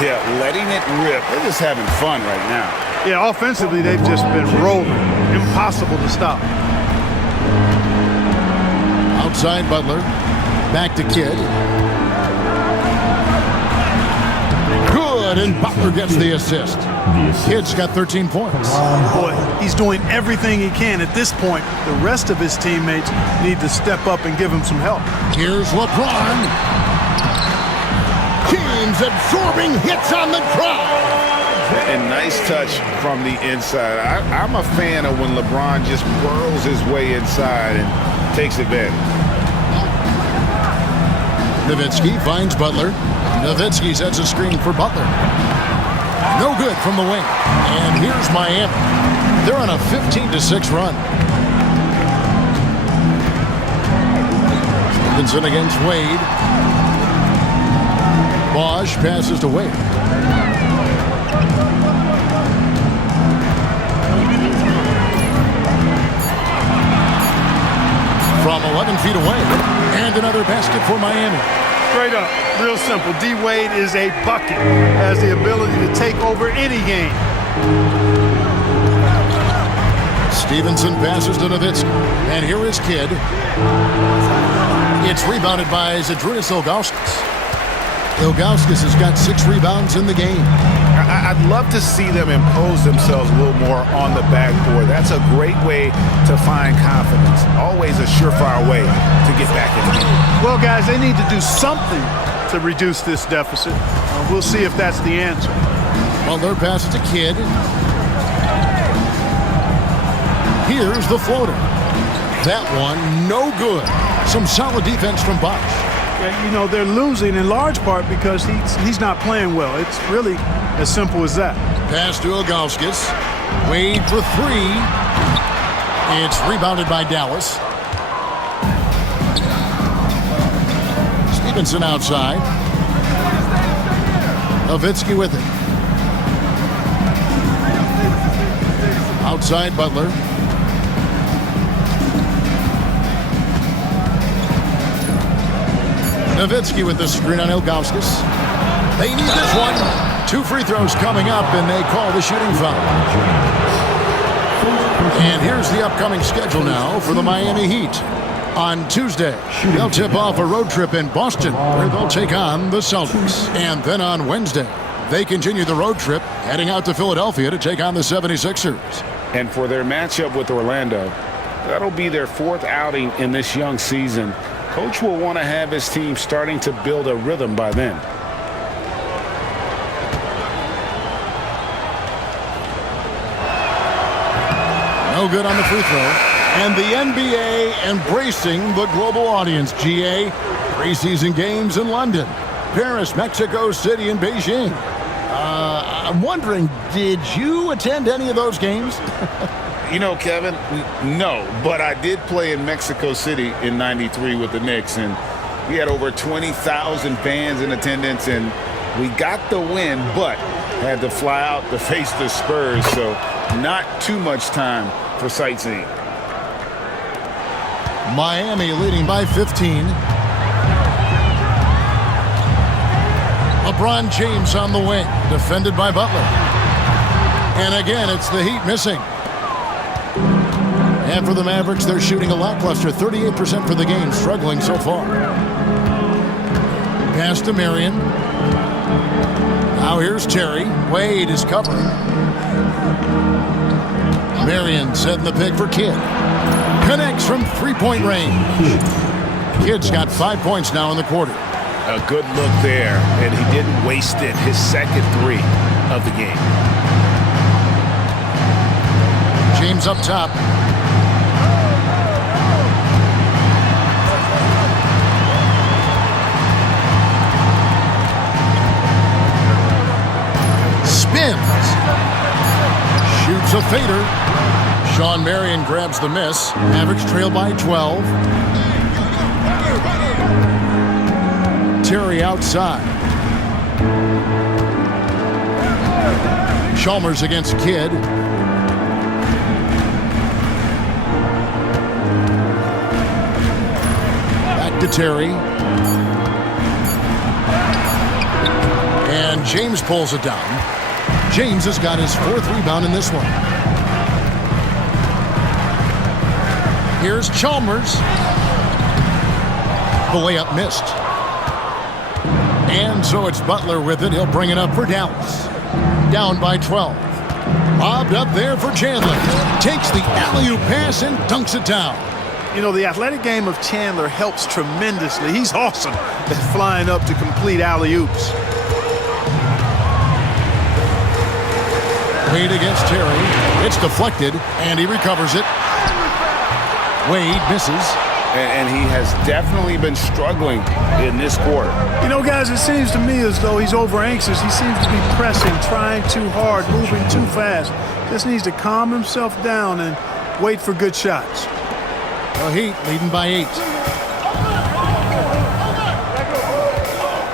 Yeah, letting it rip. They're just having fun right now. Yeah, offensively, they've just been rolling. Impossible to stop. Outside Butler. Back to Kid. Good, and Butler gets the assist. Kid's got 13 points. Boy, he's doing everything he can. At this point, the rest of his teammates need to step up and give him some help. Here's LeBron. James absorbing hits on the drive. And nice touch from the inside. I'm a fan of when LeBron just whirls his way inside and takes advantage. Nowitzki finds Butler. Nowitzki sets a screen for Butler. No good from the wing. And here's Miami. They're on a 15-6 run. Stevenson against Wade. Bosh passes to Wade. From 11 feet away. And another basket for Miami. Straight up, real simple. D. Wade is a bucket. Has the ability to take over any game. Stevenson passes to Nowitzki. And here is Kidd. It's rebounded by Zydrunas Ilgauskas. Ilgauskas has got 6 rebounds in the game. I'd love to see them impose themselves a little more on the backboard. That's a great way to find confidence. Always a surefire way to get back in the game. Well, guys, they need to do something to reduce this deficit. We'll see if that's the answer. Butler passes to Kidd. Here's the floater. That one, no good. Some solid defense from Bosch. You know, they're losing in large part because he's not playing well. It's really as simple as that. Pass to Ilgauskas. Wade for 3. It's rebounded by Dallas. Stevenson outside. Nowitzki with it. Outside Butler. Nowitzki with the screen on Ilgauskas. They need this one. 2 free throws coming up, and they call the shooting foul. And here's the upcoming schedule now for the Miami Heat. On Tuesday, they'll tip off a road trip in Boston, where they'll take on the Celtics. And then on Wednesday, they continue the road trip, heading out to Philadelphia to take on the 76ers. And for their matchup with Orlando, that'll be their 4th outing in this young season. Coach will want to have his team starting to build a rhythm by then. No good on the free throw. And the NBA embracing the global audience, GA. Preseason games in London, Paris, Mexico City, and Beijing. I'm wondering, did you attend any of those games? You know, Kevin, no, but I did play in Mexico City in '93 with the Knicks, and we had over 20,000 fans in attendance, and we got the win, but had to fly out to face the Spurs, so not too much time for sightseeing. Miami leading by 15. LeBron James on the wing, defended by Butler. And again, it's the Heat missing. And for the Mavericks, they're shooting a lackluster 38% for the game, struggling so far. Pass to Marion. Now here's Terry. Wade is covering. Marion setting the pick for Kidd. Connects from 3-point range. Kidd's got 5 points now in the quarter. A good look there, and he didn't waste it. His second 3 of the game. James up top. Spins. Shoots a fader. Sean Marion grabs the miss. Mavericks trail by 12. Terry outside. Chalmers against Kidd. Back to Terry. And James pulls it down. James has got his 4th rebound in this one. Here's Chalmers. The layup missed. And so it's Butler with it. He'll bring it up for Dallas. Down by 12. Lobbed up there for Chandler. Takes the alley-oop pass and dunks it down. You know, the athletic game of Chandler helps tremendously. He's awesome at flying up to complete alley-oops. Wade against Terry. It's deflected, and he recovers it. Wade misses. And he has definitely been struggling in this quarter. You know, guys, it seems to me as though he's over-anxious. He seems to be pressing, trying too hard, moving too fast. Just needs to calm himself down and wait for good shots. The Heat leading by 8.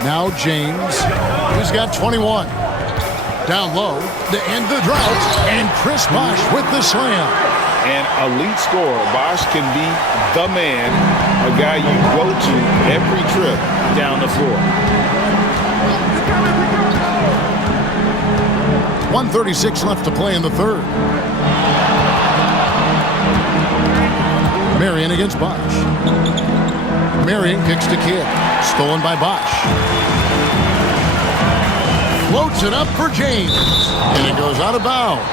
Now James. He's got 21. Down low to end the drought. And Chris Bosh with the slam. An elite scorer, Bosh can be the man, a guy you go to every trip down the floor. 1:36 left to play in the third. in against Bosch. Marion kicks to Kidd. Stolen by Bosch. Floats it up for James. And it goes out of bounds.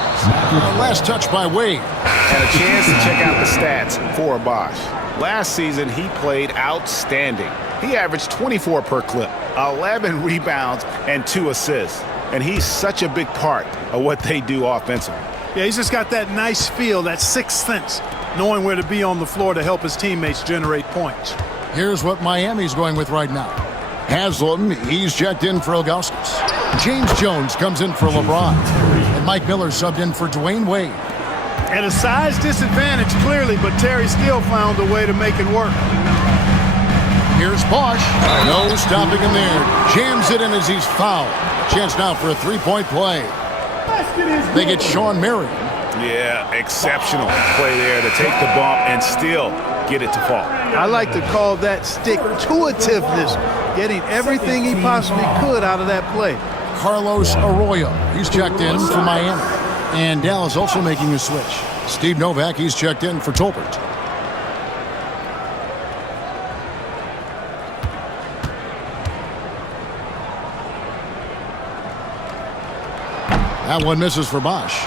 Last touch by Wade. And a chance to check out the stats for Bosch. Last season, he played outstanding. He averaged 24 per clip, 11 rebounds, and 2 assists. And he's such a big part of what they do offensively. Yeah, he's just got that nice feel, that sixth sense, knowing where to be on the floor to help his teammates generate points. Here's what Miami's going with right now. Haslam, he's checked in for Augustus. James Jones comes in for LeBron. And Mike Miller subbed in for Dwayne Wade. At a size disadvantage, clearly, but Terry still found a way to make it work. Here's Bosch. No stopping him there. Jams it in as he's fouled. Chance now for a three-point play. They get Sean Marion. Yeah, exceptional play there to take the bump and still get it to fall. I like to call that stick-to-itiveness, getting everything he possibly could out of that play. Carlos Arroyo, he's checked in for Miami. And Dalla's also making a switch. Steve Novak, he's checked in for Tolbert. That one misses for Bosch.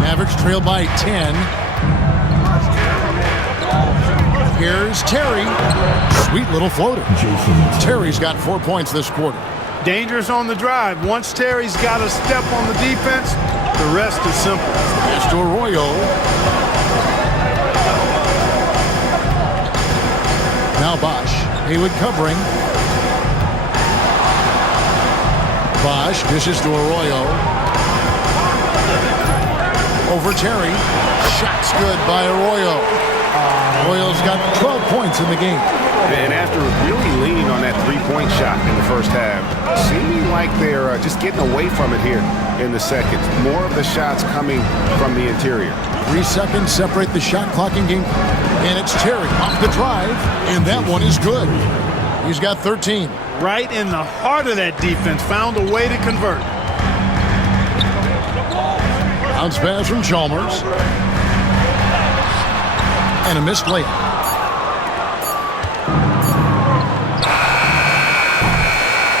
Mavericks trail by 10. Here's Terry. Sweet little floater. Terry's got 4 points this quarter. Dangerous on the drive. Once Terry's got a step on the defense, the rest is simple. Pass to Arroyo. Now Bosch. Haywood covering. Bosch dishes to Arroyo. Over Terry. Shot's good by Arroyo. Arroyo's got 12 points in the game. And after really leaning on that three-point shot in the first half, seeming like they're just getting away from it here in the second. More of the shots coming from the interior. 3 seconds separate the shot clock and game. And it's Terry off the drive, and that one is good. He's got 13. Right in the heart of that defense, found a way to convert. Bounce pass from Chalmers. And a missed layup.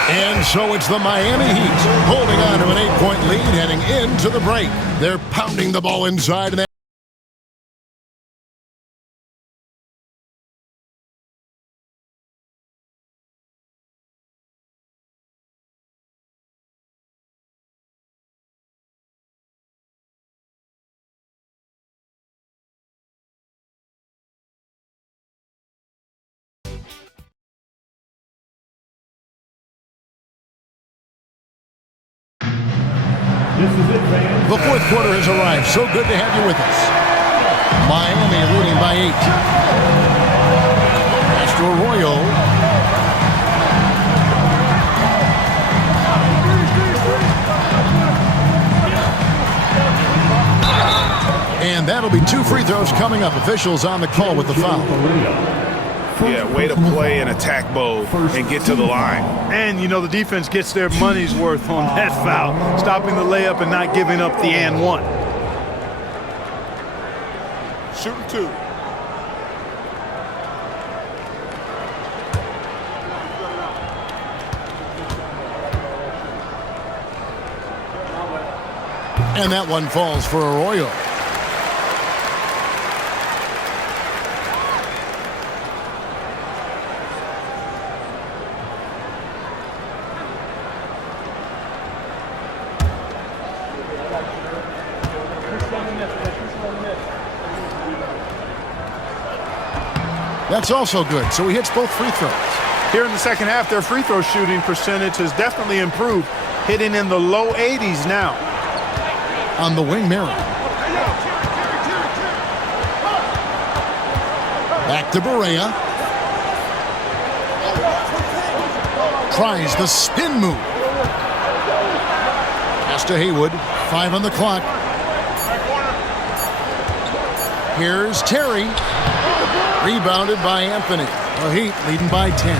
And so it's the Miami Heat holding on to an 8-point lead heading into the break. They're pounding the ball inside. And the fourth quarter has arrived. So good to have you with us. Miami leading by 8. Pass to Arroyo. And that'll be 2 free throws coming up. Officials on the call with the foul. Yeah, way to play an attack mode and get to the line. And, you know, the defense gets their money's worth on that foul, stopping the layup and not giving up the and one. Shooting 2. And that one falls for Arroyo. That's also good. So he hits both free throws. Here in the second half, their free throw shooting percentage has definitely improved, hitting in the low 80s now. On the wing, Marion. Back to Barea. Tries the spin move. Pass to Haywood. 5 on the clock. Here's Terry. Rebounded by Anthony. The Heat leading by 10.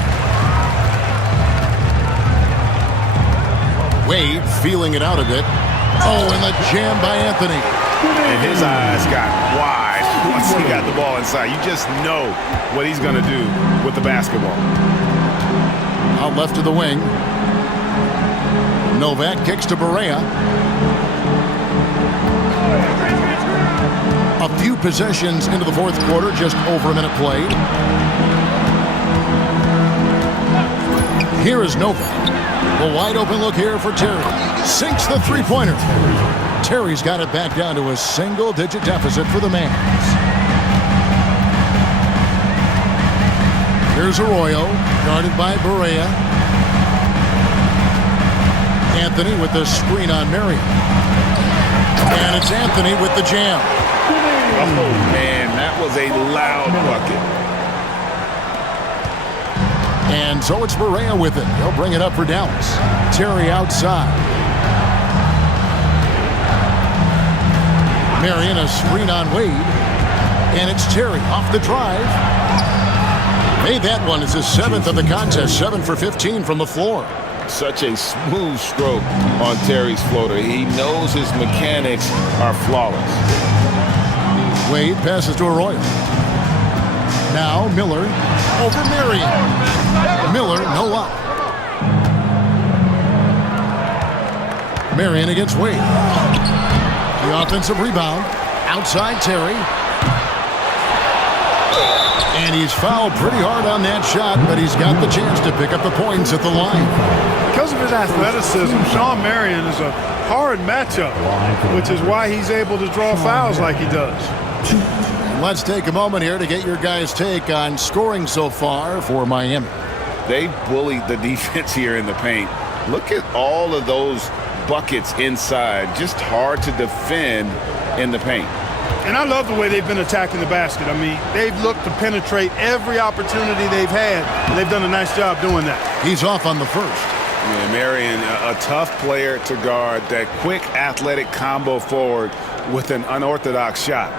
Wade feeling it out a bit. Oh, and the jam by Anthony. And his eyes got wide once he got the ball inside. You just know what he's going to do with the basketball. Out left to the wing. Novak kicks to Barea. A few possessions into the fourth quarter, just over a minute played. Here is Novak. A wide open look here for Terry. Sinks the three-pointer. Terry's got it back down to a single-digit deficit for the Mavs. Here's Arroyo, guarded by Barea. Anthony with the screen on Marion. And it's Anthony with the jam. Oh, man, that was a loud bucket. And so it's Barea with it. He'll bring it up for Dallas. Terry outside. Marion, a screen on Wade. And it's Terry off the drive. Made that one. It's his 7th of the contest. 7 for 15 from the floor. Such a smooth stroke on Terry's floater. He knows his mechanics are flawless. Wade passes to Arroyo. Now Miller over Marion. Miller, no up. Marion against Wade. The offensive rebound. Outside Terry. And he's fouled pretty hard on that shot, but he's got the chance to pick up the points at the line. Because of his athleticism, Shawn Marion is a hard matchup, which is why he's able to draw fouls like he does. Let's take a moment here to get your guys' take on scoring so far for Miami. They bullied the defense here in the paint. Look at all of those buckets inside. Just hard to defend in the paint. And I love the way they've been attacking the basket. I mean, they've looked to penetrate every opportunity they've had, and they've done a nice job doing that. He's off on the first. Yeah, Marion, a tough player to guard. That quick athletic combo forward with an unorthodox shot.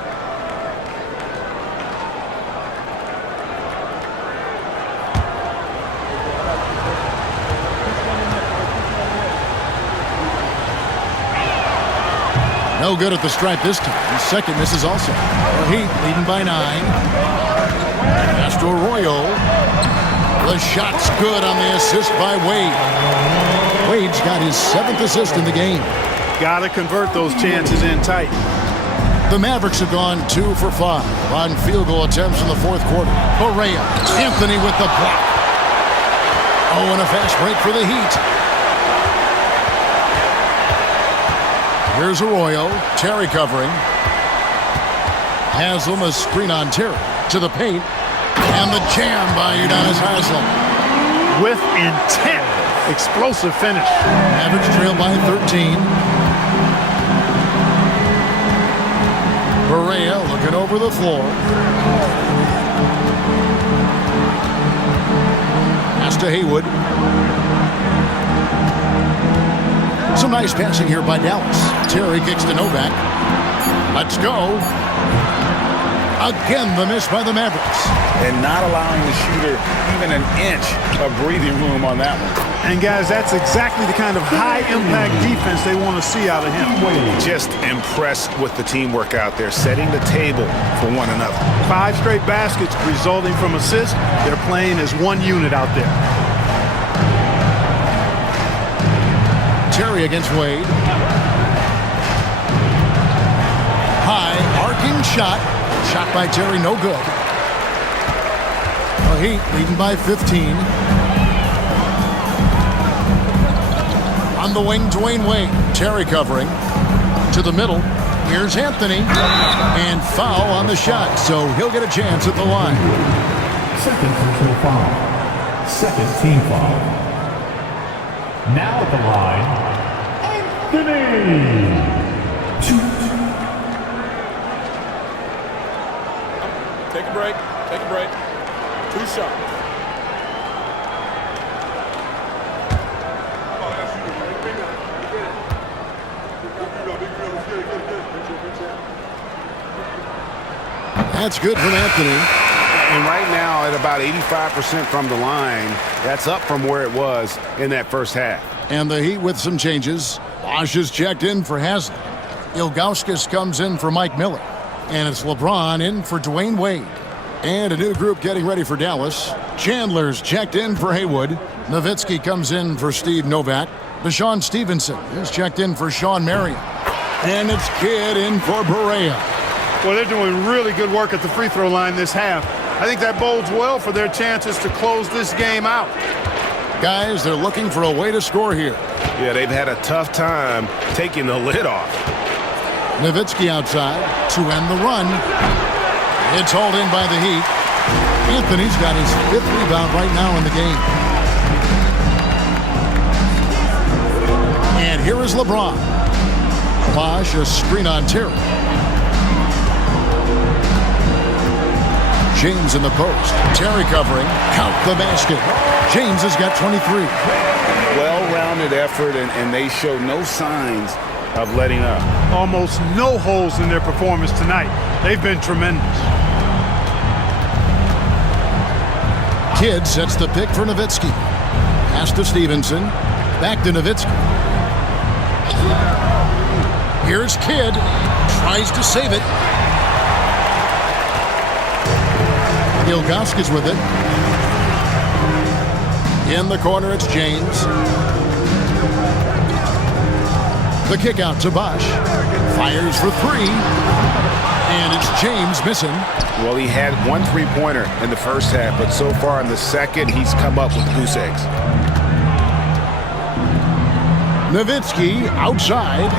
No good at the stripe this time. His second misses also. The Heat leading by 9. Pass to Arroyo. The shot's good on the assist by Wade. Wade's got his 7th assist in the game. Got to convert those chances in tight. The Mavericks have gone 2 for 5 on field goal attempts in the fourth quarter. Barea, Anthony with the block. Oh, and a fast break for the Heat. Here's Arroyo. Terry covering. Haslam, a screen on Terry. To the paint. And the jam by Udonis Haslam. With intent. Explosive finish. Mavericks trail by 13. Barea looking over the floor. Pass to Haywood. Some nice passing here by Dallas. Terry kicks to Novak. Let's go. Again, the miss by the Mavericks. And not allowing the shooter even an inch of breathing room on that one. And, guys, that's exactly the kind of high-impact defense they want to see out of him. Just impressed with the teamwork out there, setting the table for one another. 5 straight baskets resulting from assists. They're playing as one unit out there. Terry against Wade. High, arcing shot. Shot by Terry, no good. The Heat leading by 15. On the wing, Dwayne Wade. Terry covering. To the middle. Here's Anthony. And foul on the shot, so he'll get a chance at the line. Second personal foul. Second team foul. Now at the line, Anthony. Take a break. Take a break. 2 shots. That's good from Anthony. And right now at about 85% from the line, that's up from where it was in that first half. And the Heat with some changes. Bosch is checked in for Haslam. Ilgauskas comes in for Mike Miller. And it's LeBron in for Dwayne Wade. And a new group getting ready for Dallas. Chandler's checked in for Haywood. Nowitzki comes in for Steve Novak. Deshaun Stevenson is checked in for Sean Marion. And it's Kidd in for Barea. Well, they're doing really good work at the free throw line this half. I think that bodes well for their chances to close this game out. Guys, they're looking for a way to score here. Yeah, they've had a tough time taking the lid off. Nowitzki outside to end the run. It's hauled in by the Heat. Anthony's got his 5th rebound right now in the game. And here is LeBron. Bosh, a screen on Terry. James in the post. Terry covering. Count the basket. James has got 23. Well-rounded effort, and they show no signs of letting up. Almost no holes in their performance tonight. They've been tremendous. Kidd sets the pick for Nowitzki. Pass to Stevenson. Back to Nowitzki. Here's Kidd. Tries to save it. Ilgauskas with it. In the corner, it's James. The kick out to Bosh. Fires for 3. And it's James missing. Well, he had 1 3-pointer in the first half, but so far in the second, he's come up with goose eggs. Nowitzki outside.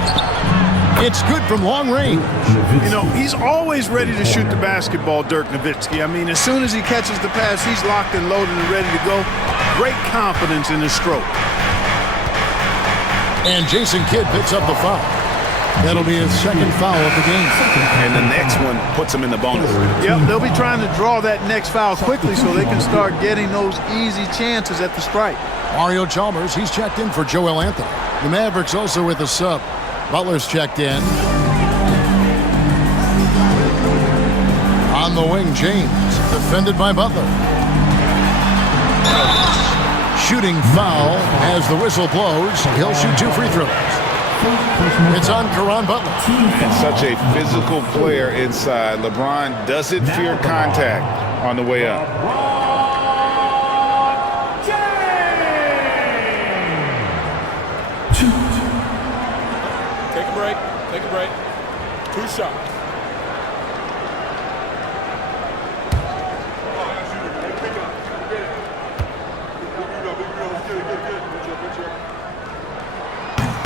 It's good from long range. You know, he's always ready to shoot the basketball, Dirk Nowitzki. I mean, as soon as he catches the pass, he's locked and loaded and ready to go. Great confidence in his stroke. And Jason Kidd picks up the foul. That'll be his 2nd foul of the game. And the next one puts him in the bonus. Yep, they'll be trying to draw that next foul quickly so they can start getting those easy chances at the stripe. Mario Chalmers, he's checked in for Joel Anthony. The Mavericks also with a sub. Butler's checked in. On the wing, James, defended by Butler. Shooting foul as the whistle blows. He'll shoot 2 free throws. It's on Caron Butler. And such a physical player inside. LeBron doesn't fear contact on the way up. Take a break. Take a break. 2 shots.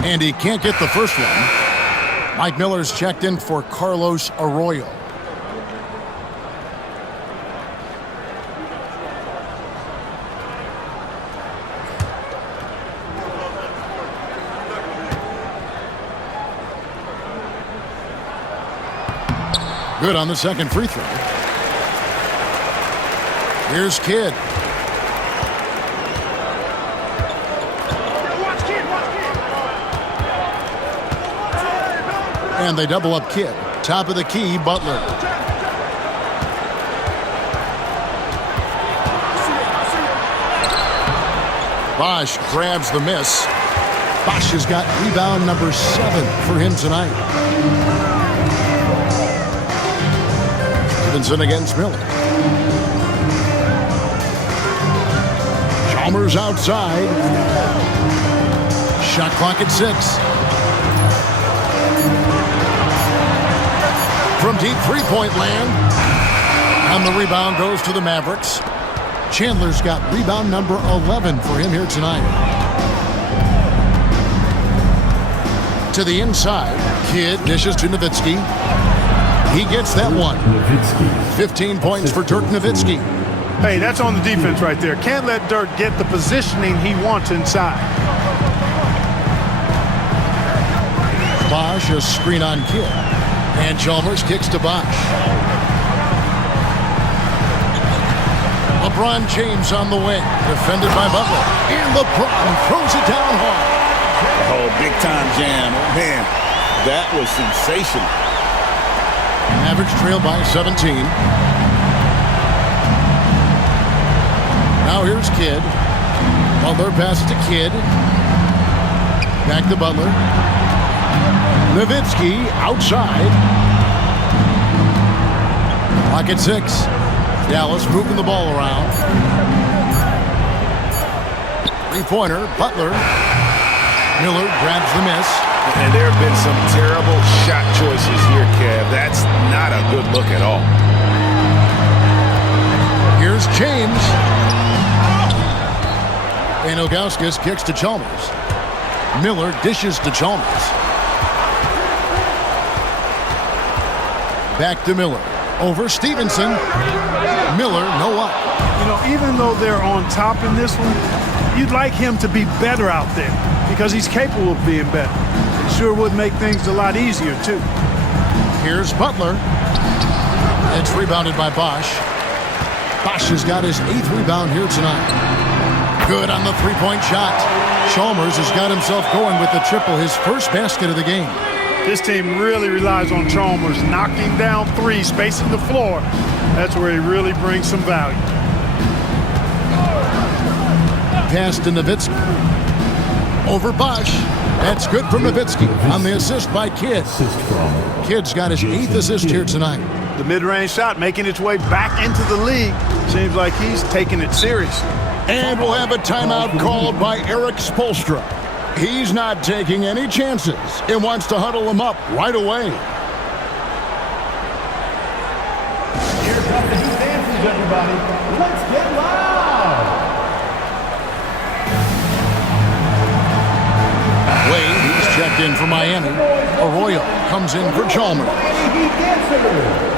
And he can't get the first one. Mike Miller's checked in for Carlos Arroyo. Good on the second free throw. Here's Kidd. And they double up Kidd. Top of the key, Butler. Bosh grabs the miss. Bosh has got rebound number 7 for him tonight. Stevenson against Miller. Chalmers outside. Shot clock at 6. From deep three-point land. And the rebound goes to the Mavericks. Chandler's got rebound number 11 for him here tonight. To the inside. Kidd dishes to Nowitzki. He gets that one. 15 points for Dirk Nowitzki. Hey, that's on the defense right there. Can't let Dirk get the positioning he wants inside. Bosh, a screen on Kidd. And Chalmers kicks to Bosh. LeBron James on the wing, defended by Butler. And LeBron throws it down hard. Oh, big-time jam. Man, that was sensational. Mavericks trail by 17. Now here's Kidd. Butler passes to Kidd. Back to Butler. Nowitzki outside. Pocket 6. Dallas moving the ball around. Three-pointer, Butler. Miller grabs the miss. And there have been some terrible shot choices here, Kev. That's not a good look at all. Here's James. And Ilgauskas kicks to Chalmers. Miller dishes to Chalmers. Back to Miller. Over Stevenson. Miller, no up. You know, even though they're on top in this one, you'd like him to be better out there because he's capable of being better. It sure would make things a lot easier, too. Here's Butler. It's rebounded by Bosch. Bosch has got his 8th rebound here tonight. Good on the three-point shot. Chalmers has got himself going with the triple, his first basket of the game. This team really relies on Chalmers knocking down threes, spacing the floor. That's where he really brings some value. Pass to Nowitzki. Over Bosch. That's good from Nowitzki on the assist by Kidd. Kidd's got his 8th assist here tonight. The mid-range shot making its way back into the league. Seems like he's taking it seriously. And we'll have a timeout called by Eric Spoelstra. He's not taking any chances and wants to huddle him up right away. Here come the Heat dancers, everybody. Let's get loud. Wade, he's checked in for Miami. Arroyo comes in for Chalmers. Heat dancers.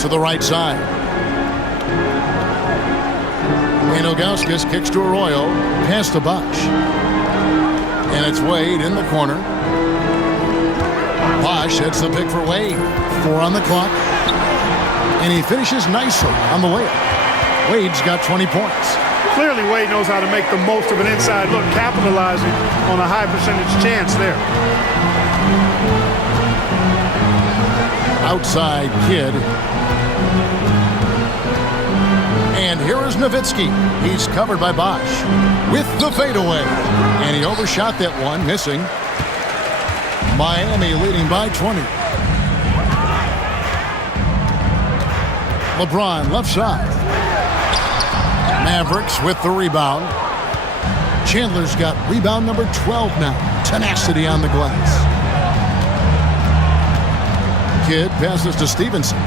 To the right side. And Ilgauskas kicks to Arroyo. Pass to Bosch. And it's Wade in the corner. Bosch hits the pick for Wade. 4 on the clock. And he finishes nicely on the layup. Wade's got 20 points. Clearly, Wade knows how to make the most of an inside look, capitalizing on a high percentage chance there. Outside Kidd. And here is Nowitzki. He's covered by Bosch with the fadeaway. And he overshot that one, missing. Miami leading by 20. LeBron left side. Mavericks with the rebound. Chandler's got rebound number 12 now. Tenacity on the glass. Kidd passes to Stevenson.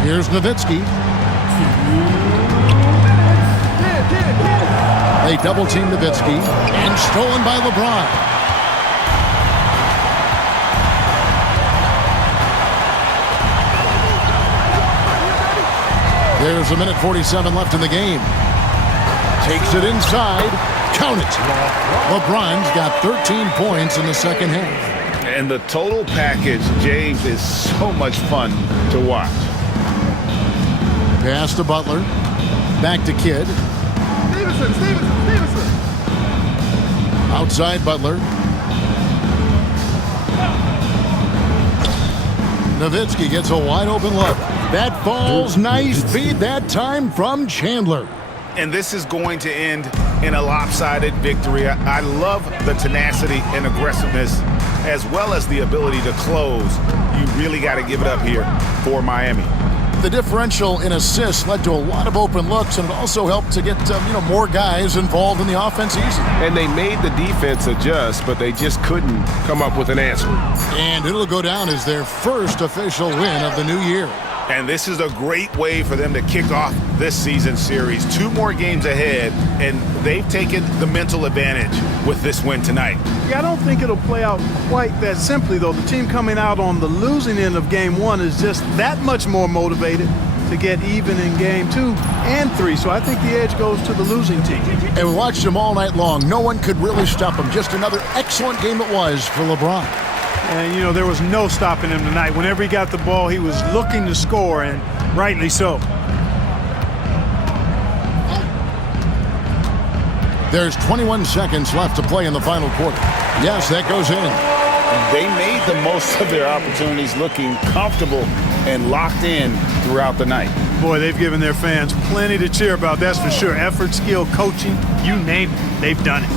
Here's Nowitzki. They double-team Nowitzki and stolen by LeBron. There's a minute 47 left in the game. Takes it inside. Count it. LeBron's got 13 points in the second half. And the total package, James, is so much fun to watch. Pass to Butler. Back to Kidd. Stevenson. Outside Butler. Nowitzki gets a wide open look. That falls nice feed that time from Chandler. And this is going to end in a lopsided victory. I love the tenacity and aggressiveness as well as the ability to close. You really got to give it up here for Miami. The differential in assists led to a lot of open looks, and it also helped to get more guys involved in the offense easy. And they made the defense adjust, but they just couldn't come up with an answer. And it'll go down as their first official win of the new year. And this is a great way for them to kick off this season series. 2 more games ahead, and they've taken the mental advantage with this win tonight. Yeah, I don't think it'll play out quite that simply, though. The team coming out on the losing end of game 1 is just that much more motivated to get even in game 2 and 3. So I think the edge goes to the losing team. And we watched them all night long. No one could really stop them. Just another excellent game it was for LeBron. And, there was no stopping him tonight. Whenever he got the ball, he was looking to score, and rightly so. There's 21 seconds left to play in the final quarter. Yes, that goes in. They made the most of their opportunities, looking comfortable and locked in throughout the night. Boy, they've given their fans plenty to cheer about, that's for sure. Effort, skill, coaching, you name it, they've done it.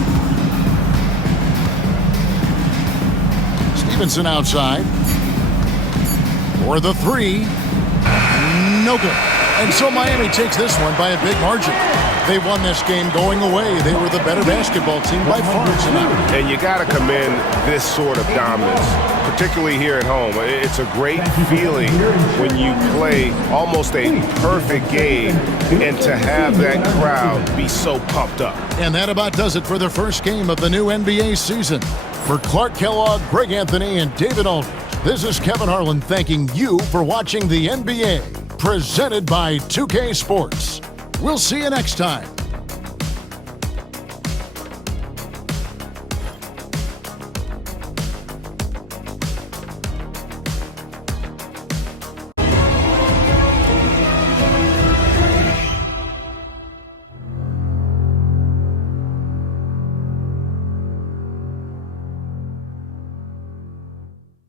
Stevenson outside. For the three. No good. And so Miami takes this one by a big margin. They won this game going away. They were the better basketball team by far tonight. And you got to commend this sort of dominance, particularly here at home. It's a great feeling when you play almost a perfect game and to have that crowd be so pumped up. And that about does it for the first game of the new NBA season. For Clark Kellogg, Greg Anthony, and David Aldridge, this is Kevin Harlan thanking you for watching the NBA, presented by 2K Sports. We'll see you next time.